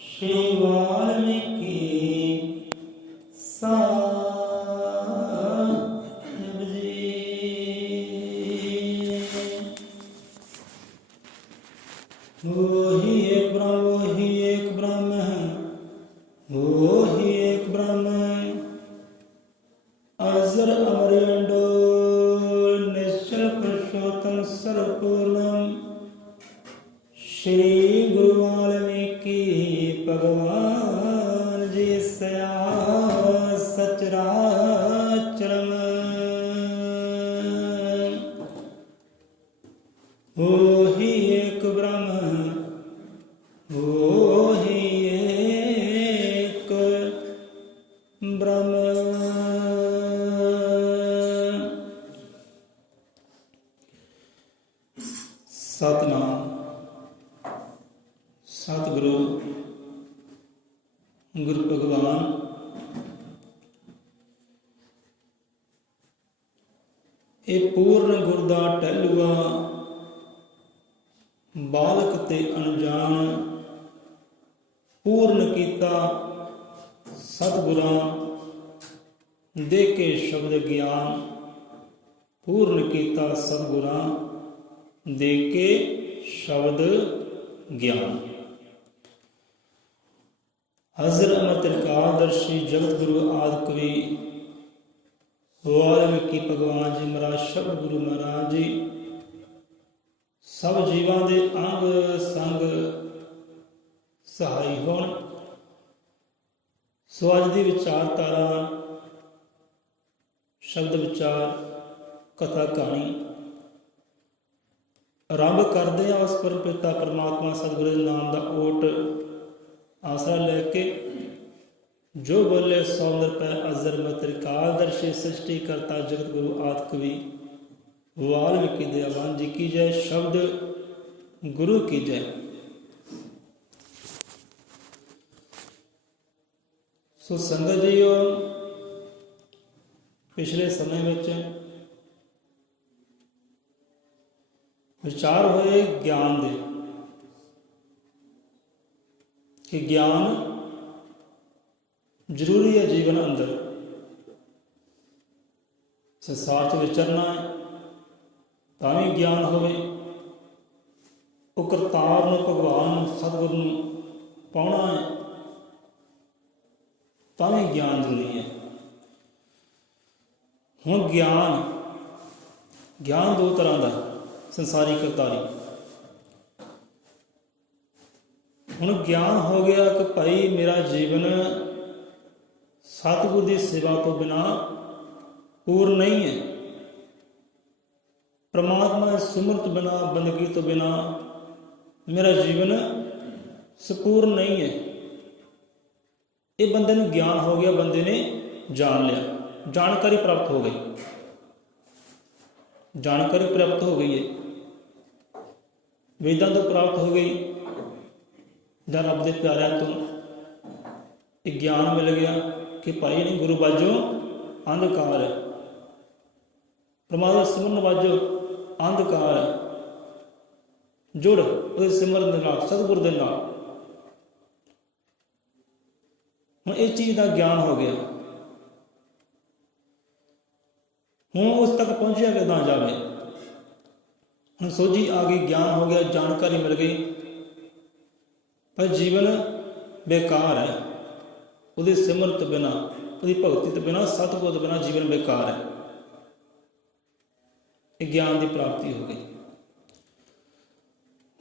श्री वाल्मीकि साहिब जी। वही एक ब्रह्म है, वही एक ब्रह्म है, अजर अमर अडोल निश्चल पुरुषोत्तम सर्वपूर्णम श्री गुरु वाल्मीकि भगवान जी सया सचराचरम। वही एक ब्रह्म, वही एक ब्रह्म। सतनाम सतगुरु गुरु भगवान ये पूर्ण गुर दा टहलुआ बालक ते अनजान पूर्ण कीता सतगुरां दे के शब्द ज्ञान। पूर्ण कीता सतगुरां दे के शब्द ज्ञान। हजर अमर त्रिकालदर्शी जगत गुरु आदि कवि वाल्मीकि भगवान जी महाराज शब्द गुरु महाराज जी सब जीवां दे अंग संग सहाई होण। सो अज दी विचारधारा शब्द विचार कथा कहानी आरंभ करते हैं उस परम पिता परमात्मा सतगुरु के नाम का ओट आसरा लैके जो बोले सौंदर पै अजर में त्रिकालदर्शी सृष्टि करता जगत गुरु आदि कवि वाल्मीकि दयावान जी की जय। शब्द गुरु की जय। सो संगत जीओ पिछले समय में विचार होए ज्ञान दे कि ज्ञान जरूरी है जीवन अंदर। संसार च विचरना है तां भी ज्ञान होवे, वो करतार नूं भगवान सतगुरु नूं पाउणा है तां भी ज्ञान जरूरी है। हुण ज्ञान दो तरह का संसारी करतारी। हुण ज्ञान हो गया कि भाई मेरा जीवन सतगुरु की सेवा तो बिना पूर्ण नहीं है, परमात्मा सुमरत बिना बंदगी तो बिना मेरा जीवन संपूर्ण नहीं है। ये बंदे नूं ज्ञान हो गया, बंदे ने जान लिया, जानकारी प्राप्त हो गई, जानकारी प्राप्त हो गई है, वेदां तो प्राप्त हो गई, या रब के प्यारिਆਂ तो एक ज्ञान मिल गया कि भाई नहीं गुरु बाजो अंधकार है, परमात्मा सिमरन बाजो अंधकार है, जुड़ उस सिमरन दे नाल सतगुरु दे नाल। हुण इस चीज़ का ज्ञान हो गया। हुण उस तक पहुँचिया किदां जावे। हुण सोझी आ गई, ज्ञान हो गया, जानकारी मिल गई, पर जीवन बेकार है। उसदी सिमरत बिना, उसदी भगती तो बिना, सतगुरु तो बिना जीवन बेकार है। ज्ञान की प्राप्ति हो गई।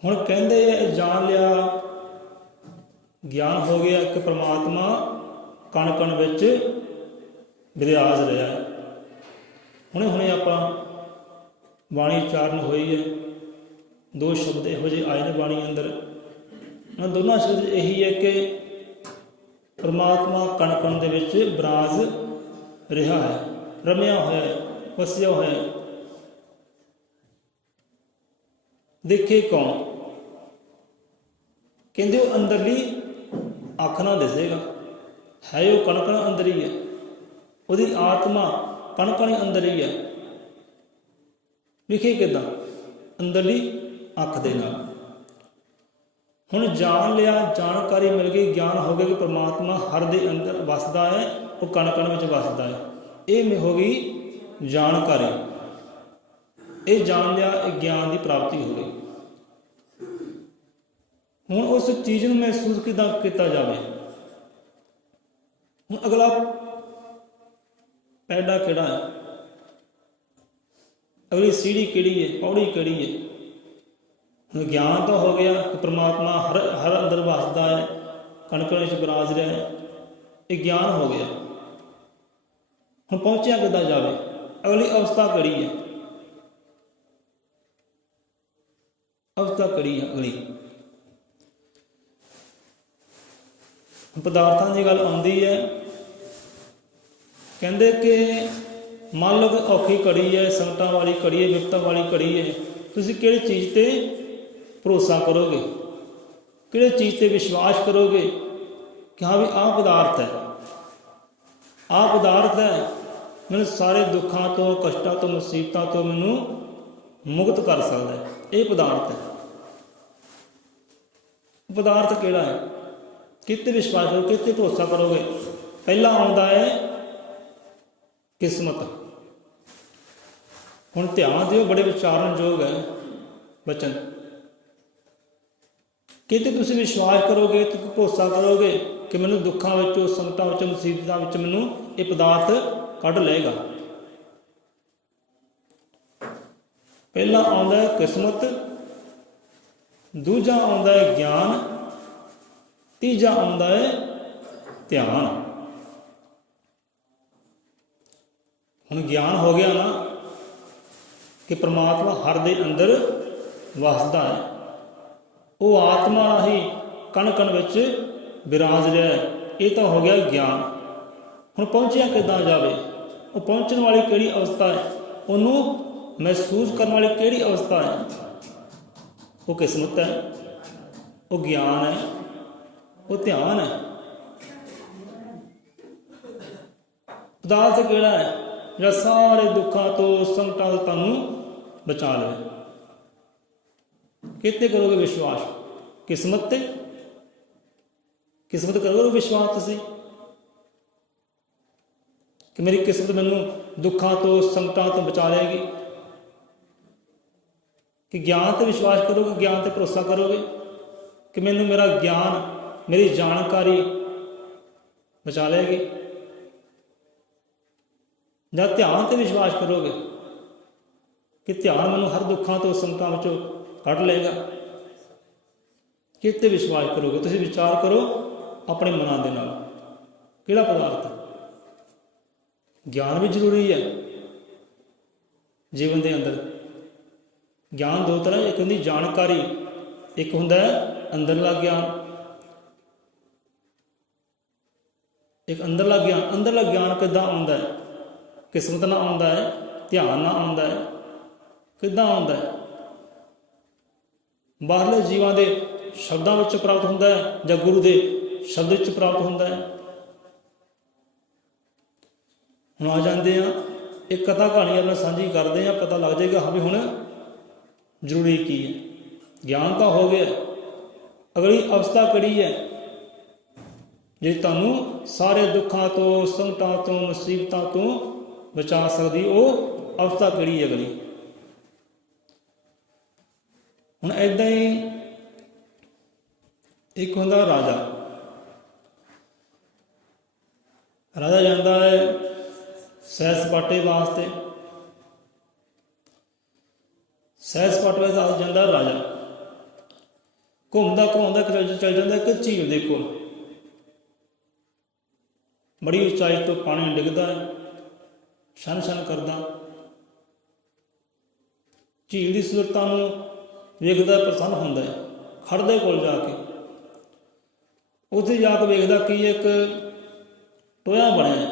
हुण कहंदे जान लिया, ज्ञान हो गया कि परमात्मा कण कण विच विराज रहा है। हुणे हुणे आपां बाणी उचारण होई है, दो शब्द इहो जिहे आए ने बाणी अंदर। दोनों शब्द यही है कि परमात्मा कण कण दे विच विराज रहा है, रमिया होया है, वसिया होया है। देखे कौन? कहते वो अंदरली अख ना दिसेगा, है वो कण कण अंदर ही है, वो आत्मा कण कण अंदर ही है। ਵਿਖੇ ਕਿੱਦਾਂ? ਅੰਦਰਲੀ ਅੱਖ ਦੇ ਨਾਲ। ਹੁਣ ਜਾਣ ਲਿਆ, ਜਾਣਕਾਰੀ ਮਿਲ ਗਈ, ਗਿਆਨ ਹੋ ਗਿਆ ਕਿ ਪ੍ਰਮਾਤਮਾ ਹਰ ਦੇ ਅੰਦਰ ਵਸਦਾ ਹੈ, ਉਹ ਕਣ ਕਣ ਵਿੱਚ ਵਸਦਾ ਹੈ। ਇਹ ਹੋ ਗਈ ਜਾਣਕਾਰੀ, ਇਹ ਜਾਣ ਲਿਆ, ਇਹ ਗਿਆਨ ਦੀ ਪ੍ਰਾਪਤੀ ਹੋ ਗਈ। ਹੁਣ ਉਸ ਚੀਜ਼ ਨੂੰ ਮਹਿਸੂਸ ਕਿੱਦਾਂ ਕੀਤਾ ਜਾਵੇ? ਹੁਣ ਅਗਲਾ ਪੈਡਾ ਕਿਹੜਾ ਹੈ, ਅਗਲੀ ਸੀढ़ी ਕਿਹੜੀ ਹੈ, ਪੌੜੀ ਕਿਹੜੀ ਹੈ? ਹੁਣ ਗਿਆਨ ਤਾਂ ਹੋ ਗਿਆ ਕਿ ਪ੍ਰਮਾਤਮਾ ਹਰ ਅੰਦਰ ਵਸਦਾ ਹੈ, ਕਣ ਕਣ ਵਿੱਚ ਵਿਰਾਜ ਰਿਹਾ ਹੈ, ਇਹ ਗਿਆਨ ਹੋ ਗਿਆ। ਹੁਣ ਪਹੁੰਚਿਆ ਕਿੱਦਾਂ ਜਾਵੇ? ਅਗਲੀ ਅਵਸਥਾ ਕਿਹੜੀ ਹੈ? ਅਵਸਥਾ ਕਿਹੜੀ ਹੈ ਅਗਲੀ? ਪਦਾਰਥਾਂ ਦੀ ਗੱਲ ਆਉਂਦੀ ਹੈ, ਕਹਿੰਦੇ ਕਿ ਮੰਨ ਲਓ ਕਿ ਔਖੀ ਘੜੀ ਹੈ, ਸੰਕਟਾਂ ਵਾਲੀ ਘੜੀ ਹੈ, ਵਿਪਤਾ ਵਾਲੀ ਘੜੀ ਹੈ, ਤੁਸੀਂ ਕਿਹੜੀ ਚੀਜ਼ 'ਤੇ ਭਰੋਸਾ ਕਰੋਗੇ? ਕਿਹੜੀ ਚੀਜ਼ 'ਤੇ ਵਿਸ਼ਵਾਸ ਕਰੋਗੇ ਕਿ ਹਾਂ ਵੀ ਆਹ ਪਦਾਰਥ ਹੈ, ਆਹ ਪਦਾਰਥ ਹੈ, ਮੈਨੂੰ ਸਾਰੇ ਦੁੱਖਾਂ ਤੋਂ, ਕਸ਼ਟਾਂ ਤੋਂ, ਮੁਸੀਬਤਾਂ ਤੋਂ ਮੈਨੂੰ ਮੁਕਤ ਕਰ ਸਕਦਾ ਹੈ, ਇਹ ਪਦਾਰਥ ਹੈ। ਪਦਾਰਥ ਕਿਹੜਾ ਹੈ? ਕਿਤੇ ਵਿਸ਼ਵਾਸ ਕਰੋਗੇ, ਕਿਤੇ ਭਰੋਸਾ ਕਰੋਗੇ? ਪਹਿਲਾਂ ਆਉਂਦਾ ਹੈ ਕਿਸਮਤ। ਹੁਣ ਧਿਆਨ ਦਿਓ, ਬੜੇ ਵਿਚਾਰਨਯੋਗ ਹੈ ਬਚਨ। ਕਿਤੇ ਤੁਸੀਂ ਵਿਸ਼ਵਾਸ ਕਰੋਗੇ ਤੇ ਭਰੋਸਾ ਕਰੋਗੇ ਕਿ ਮੈਨੂੰ ਦੁੱਖਾਂ ਵਿੱਚੋਂ, ਸੰਕਟਾਂ ਵਿੱਚੋਂ, ਮੁਸੀਬਤਾਂ ਵਿੱਚੋਂ ਮੈਨੂੰ ਇਹ ਪਦਾਰਥ ਕੱਢ ਲਏਗਾ। ਪਹਿਲਾਂ ਆਉਂਦਾ ਹੈ ਕਿਸਮਤ, ਦੂਜਾ ਆਉਂਦਾ ਹੈ ਗਿਆਨ, ਤੀਜਾ ਆਉਂਦਾ ਹੈ ਧਿਆਨ। ਹੁਣ ਗਿਆਨ ਹੋ ਗਿਆ ਨਾ ਕਿ ਪ੍ਰਮਾਤਮਾ ਹਰ ਦੇ ਅੰਦਰ ਵਸਦਾ ਹੈ, ਉਹ ਆਤਮਾ ਹੀ ਕਣ ਕਣ ਵਿੱਚ ਵਿਰਾਜ ਰਿਹਾ ਹੈ, ਇਹ ਤਾਂ ਹੋ ਗਿਆ ਗਿਆਨ। ਹੁਣ ਪਹੁੰਚਿਆ ਕਿੱਦਾਂ ਜਾਵੇ? ਉਹ ਪਹੁੰਚਣ ਵਾਲੀ ਕਿਹੜੀ ਅਵਸਥਾ ਹੈ? ਉਹਨੂੰ ਮਹਿਸੂਸ ਕਰਨ ਵਾਲੀ ਕਿਹੜੀ ਅਵਸਥਾ ਹੈ? ਉਹ ਕਿਸਮਤ ਹੈ, ਉਹ ਗਿਆਨ ਹੈ, ਉਹ ਧਿਆਨ ਹੈ। ਪਦਾਰਥ ਕਿਹੜਾ ਹੈ? ਜਿਹੜਾ ਸਾਰੇ ਦੁੱਖਾਂ ਤੋਂ, ਸੰਕਟਾਂ ਤੋਂ ਤੁਹਾਨੂੰ ਬਚਾ ਲਵੇ। ਕਿਤੇ ਕਰੋਗੇ ਵਿਸ਼ਵਾਸ? ਕਿਸਮਤ ਤੇ? ਕਿਸਮਤ ਕਰੋਗੇ ਵਿਸ਼ਵਾਸ ਤੁਸੀਂ ਕਿ ਮੇਰੀ ਕਿਸਮਤ ਮੈਨੂੰ ਦੁੱਖਾਂ ਤੋਂ, ਸੰਕਟਾਂ ਤੋਂ ਬਚਾ ਲਏਗੀ? ਕਿ ਗਿਆਨ ਤੇ ਵਿਸ਼ਵਾਸ ਕਰੋਗੇ, ਗਿਆਨ ਤੇ ਭਰੋਸਾ ਕਰੋਗੇ ਕਿ ਮੈਨੂੰ ਮੇਰਾ ਗਿਆਨ, ਮੇਰੀ ਜਾਣਕਾਰੀ ਬਚਾ ਲਏਗੀ? ਜਾਂ ਧਿਆਨ ਤੇ ਵਿਸ਼ਵਾਸ ਕਰੋਗੇ ਕਿ ਧਿਆਨ ਮੈਨੂੰ ਹਰ ਦੁੱਖਾਂ ਤੋਂ, ਸੰਕਟਾਂ ਵਿੱਚੋਂ ਕੱਢ ਲਏਗਾ? ਕਿਤੇ ਵਿਸ਼ਵਾਸ ਕਰੋਗੇ? ਤੁਸੀਂ ਵਿਚਾਰ ਕਰੋ ਆਪਣੇ ਮਨਾਂ ਦੇ ਨਾਲ, ਕਿਹੜਾ ਪਦਾਰਥ ਹੈ? ਗਿਆਨ ਵੀ ਜ਼ਰੂਰੀ ਹੈ ਜੀਵਨ ਦੇ ਅੰਦਰ। ਗਿਆਨ ਦੋ ਤਰ੍ਹਾਂ, ਇੱਕ ਹੁੰਦੀ ਜਾਣਕਾਰੀ, ਇੱਕ ਹੁੰਦਾ ਹੈ ਅੰਦਰਲਾ ਗਿਆਨ। ਇੱਕ ਅੰਦਰਲਾ ਗਿਆਨ। ਅੰਦਰਲਾ ਗਿਆਨ ਕਿੱਦਾਂ ਆਉਂਦਾ ਹੈ? ਕਿਸਮਤ ਨਾਲ ਆਉਂਦਾ ਹੈ, ਧਿਆਨ ਨਾਲ ਆਉਂਦਾ ਹੈ। ਕਿੱਦਾਂ ਆਉਂਦਾ ਹੈ? ਬਾਹਰਲੇ ਜੀਵਾਂ ਦੇ ਸ਼ਬਦਾਂ ਵਿੱਚ ਪ੍ਰਾਪਤ ਹੁੰਦਾ ਹੈ ਜਾਂ ਗੁਰੂ ਦੇ ਸ਼ਬਦ ਵਿੱਚ ਪ੍ਰਾਪਤ ਹੁੰਦਾ ਹੈ? ਹੁਣ ਆ ਜਾਂਦੇ ਆ, ਇੱਕ ਕਥਾ ਕਹਾਣੀ ਆਪਾਂ ਸਾਂਝੀ ਕਰਦੇ ਹਾਂ, ਪਤਾ ਲੱਗ ਜਾਏਗਾ ਹਾਂ ਵੀ ਹੁਣ ਜ਼ਰੂਰੀ ਕੀ ਹੈ। ਗਿਆਨ ਤਾਂ ਹੋ ਗਿਆ, ਅਗਲੀ ਅਵਸਥਾ ਕਿਹੜੀ ਹੈ ਜੇ ਤੁਹਾਨੂੰ ਸਾਰੇ ਦੁੱਖਾਂ ਤੋਂ, ਸੰਕਟਾਂ ਤੋਂ, ਮੁਸੀਬਤਾਂ ਤੋਂ ਬਚਾ ਸਕਦੀ? ਉਹ ਅਵਸਥਾ ਕਿਹੜੀ ਹੈ ਅਗਲੀ? ਹੁਣ ਏਦਾਂ ਹੀ ਇੱਕ ਹੁੰਦਾ ਰਾਜਾ। ਰਾਜਾ ਜਾਂਦਾ ਹੈ ਸੈਰ ਸਪਾਟੇ ਵਾਸਤੇ। ਸੈਰ ਸਪਾਟੇ ਵਾਸਤੇ ਜਾਂਦਾ ਰਾਜਾ, ਘੁੰਮਦਾ ਘੁੰਮਦਾ ਚੱਲ ਜਾਂਦਾ ਇੱਕ ਝੀਲ ਦੇ ਕੋਲ। ਬੜੀ ਉਚਾਈ ਤੋਂ ਪਾਣੀ ਡਿੱਗਦਾ ਹੈ, ਛਨ ਛਨ ਕਰਦਾ। ਝੀਲ ਦੀ ਸੁੰਦਰਤਾ ਨੂੰ ਵੇਖਦਾ ਪ੍ਰਸੰਨ ਹੁੰਦਾ ਹੈ। ਖੜਦੇ ਕੋਲ ਜਾ ਕੇ, ਉੱਥੇ ਜਾ ਕੇ ਵੇਖਦਾ ਕਿ ਇੱਕ ਟੋਇਆ ਬਣਿਆ ਹੈ।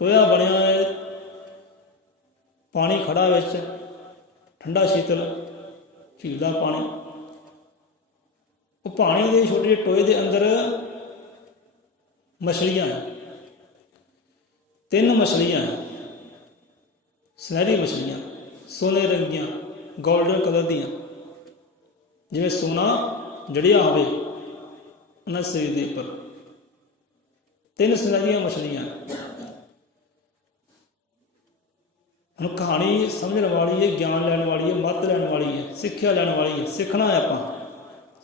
ਟੋਇਆ ਬਣਿਆ ਹੈ, ਪਾਣੀ ਖੜਾ ਵਿੱਚ, ਠੰਡਾ ਸ਼ੀਤਲ ਝੀਲ ਦਾ ਪਾਣੀ। ਉਹ ਪਾਣੀ ਦੇ ਛੋਟੇ ਜਿਹੇ ਟੋਏ ਦੇ ਅੰਦਰ ਮਛਲੀਆਂ ਹੈ, 3 ਮਛਲੀਆਂ ਹੈ। ਸੁਨਹਿਰੀ ਮਛਲੀਆਂ, ਸੋਨੇ ਰੰਗੀਆਂ, ਗੋਲਡਨ ਕਲਰ ਦੀਆਂ, ਜਿਵੇਂ ਸੋਨਾ ਜੜਿਆ ਹੋਵੇ ਉਹਨਾਂ ਸਰੀਰ ਦੇ ਉੱਪਰ। 3 ਸੁਨਹਿਰੀਆਂ ਮਛਲੀਆਂ। ਹੁਣ ਕਹਾਣੀ ਸਮਝਣ ਵਾਲੀ ਹੈ, ਗਿਆਨ ਲੈਣ ਵਾਲੀ ਹੈ, ਮੱਤ ਲੈਣ ਵਾਲੀ ਹੈ, ਸਿੱਖਿਆ ਲੈਣ ਵਾਲੀ ਹੈ। ਸਿੱਖਣਾ ਹੈ, ਆਪਾਂ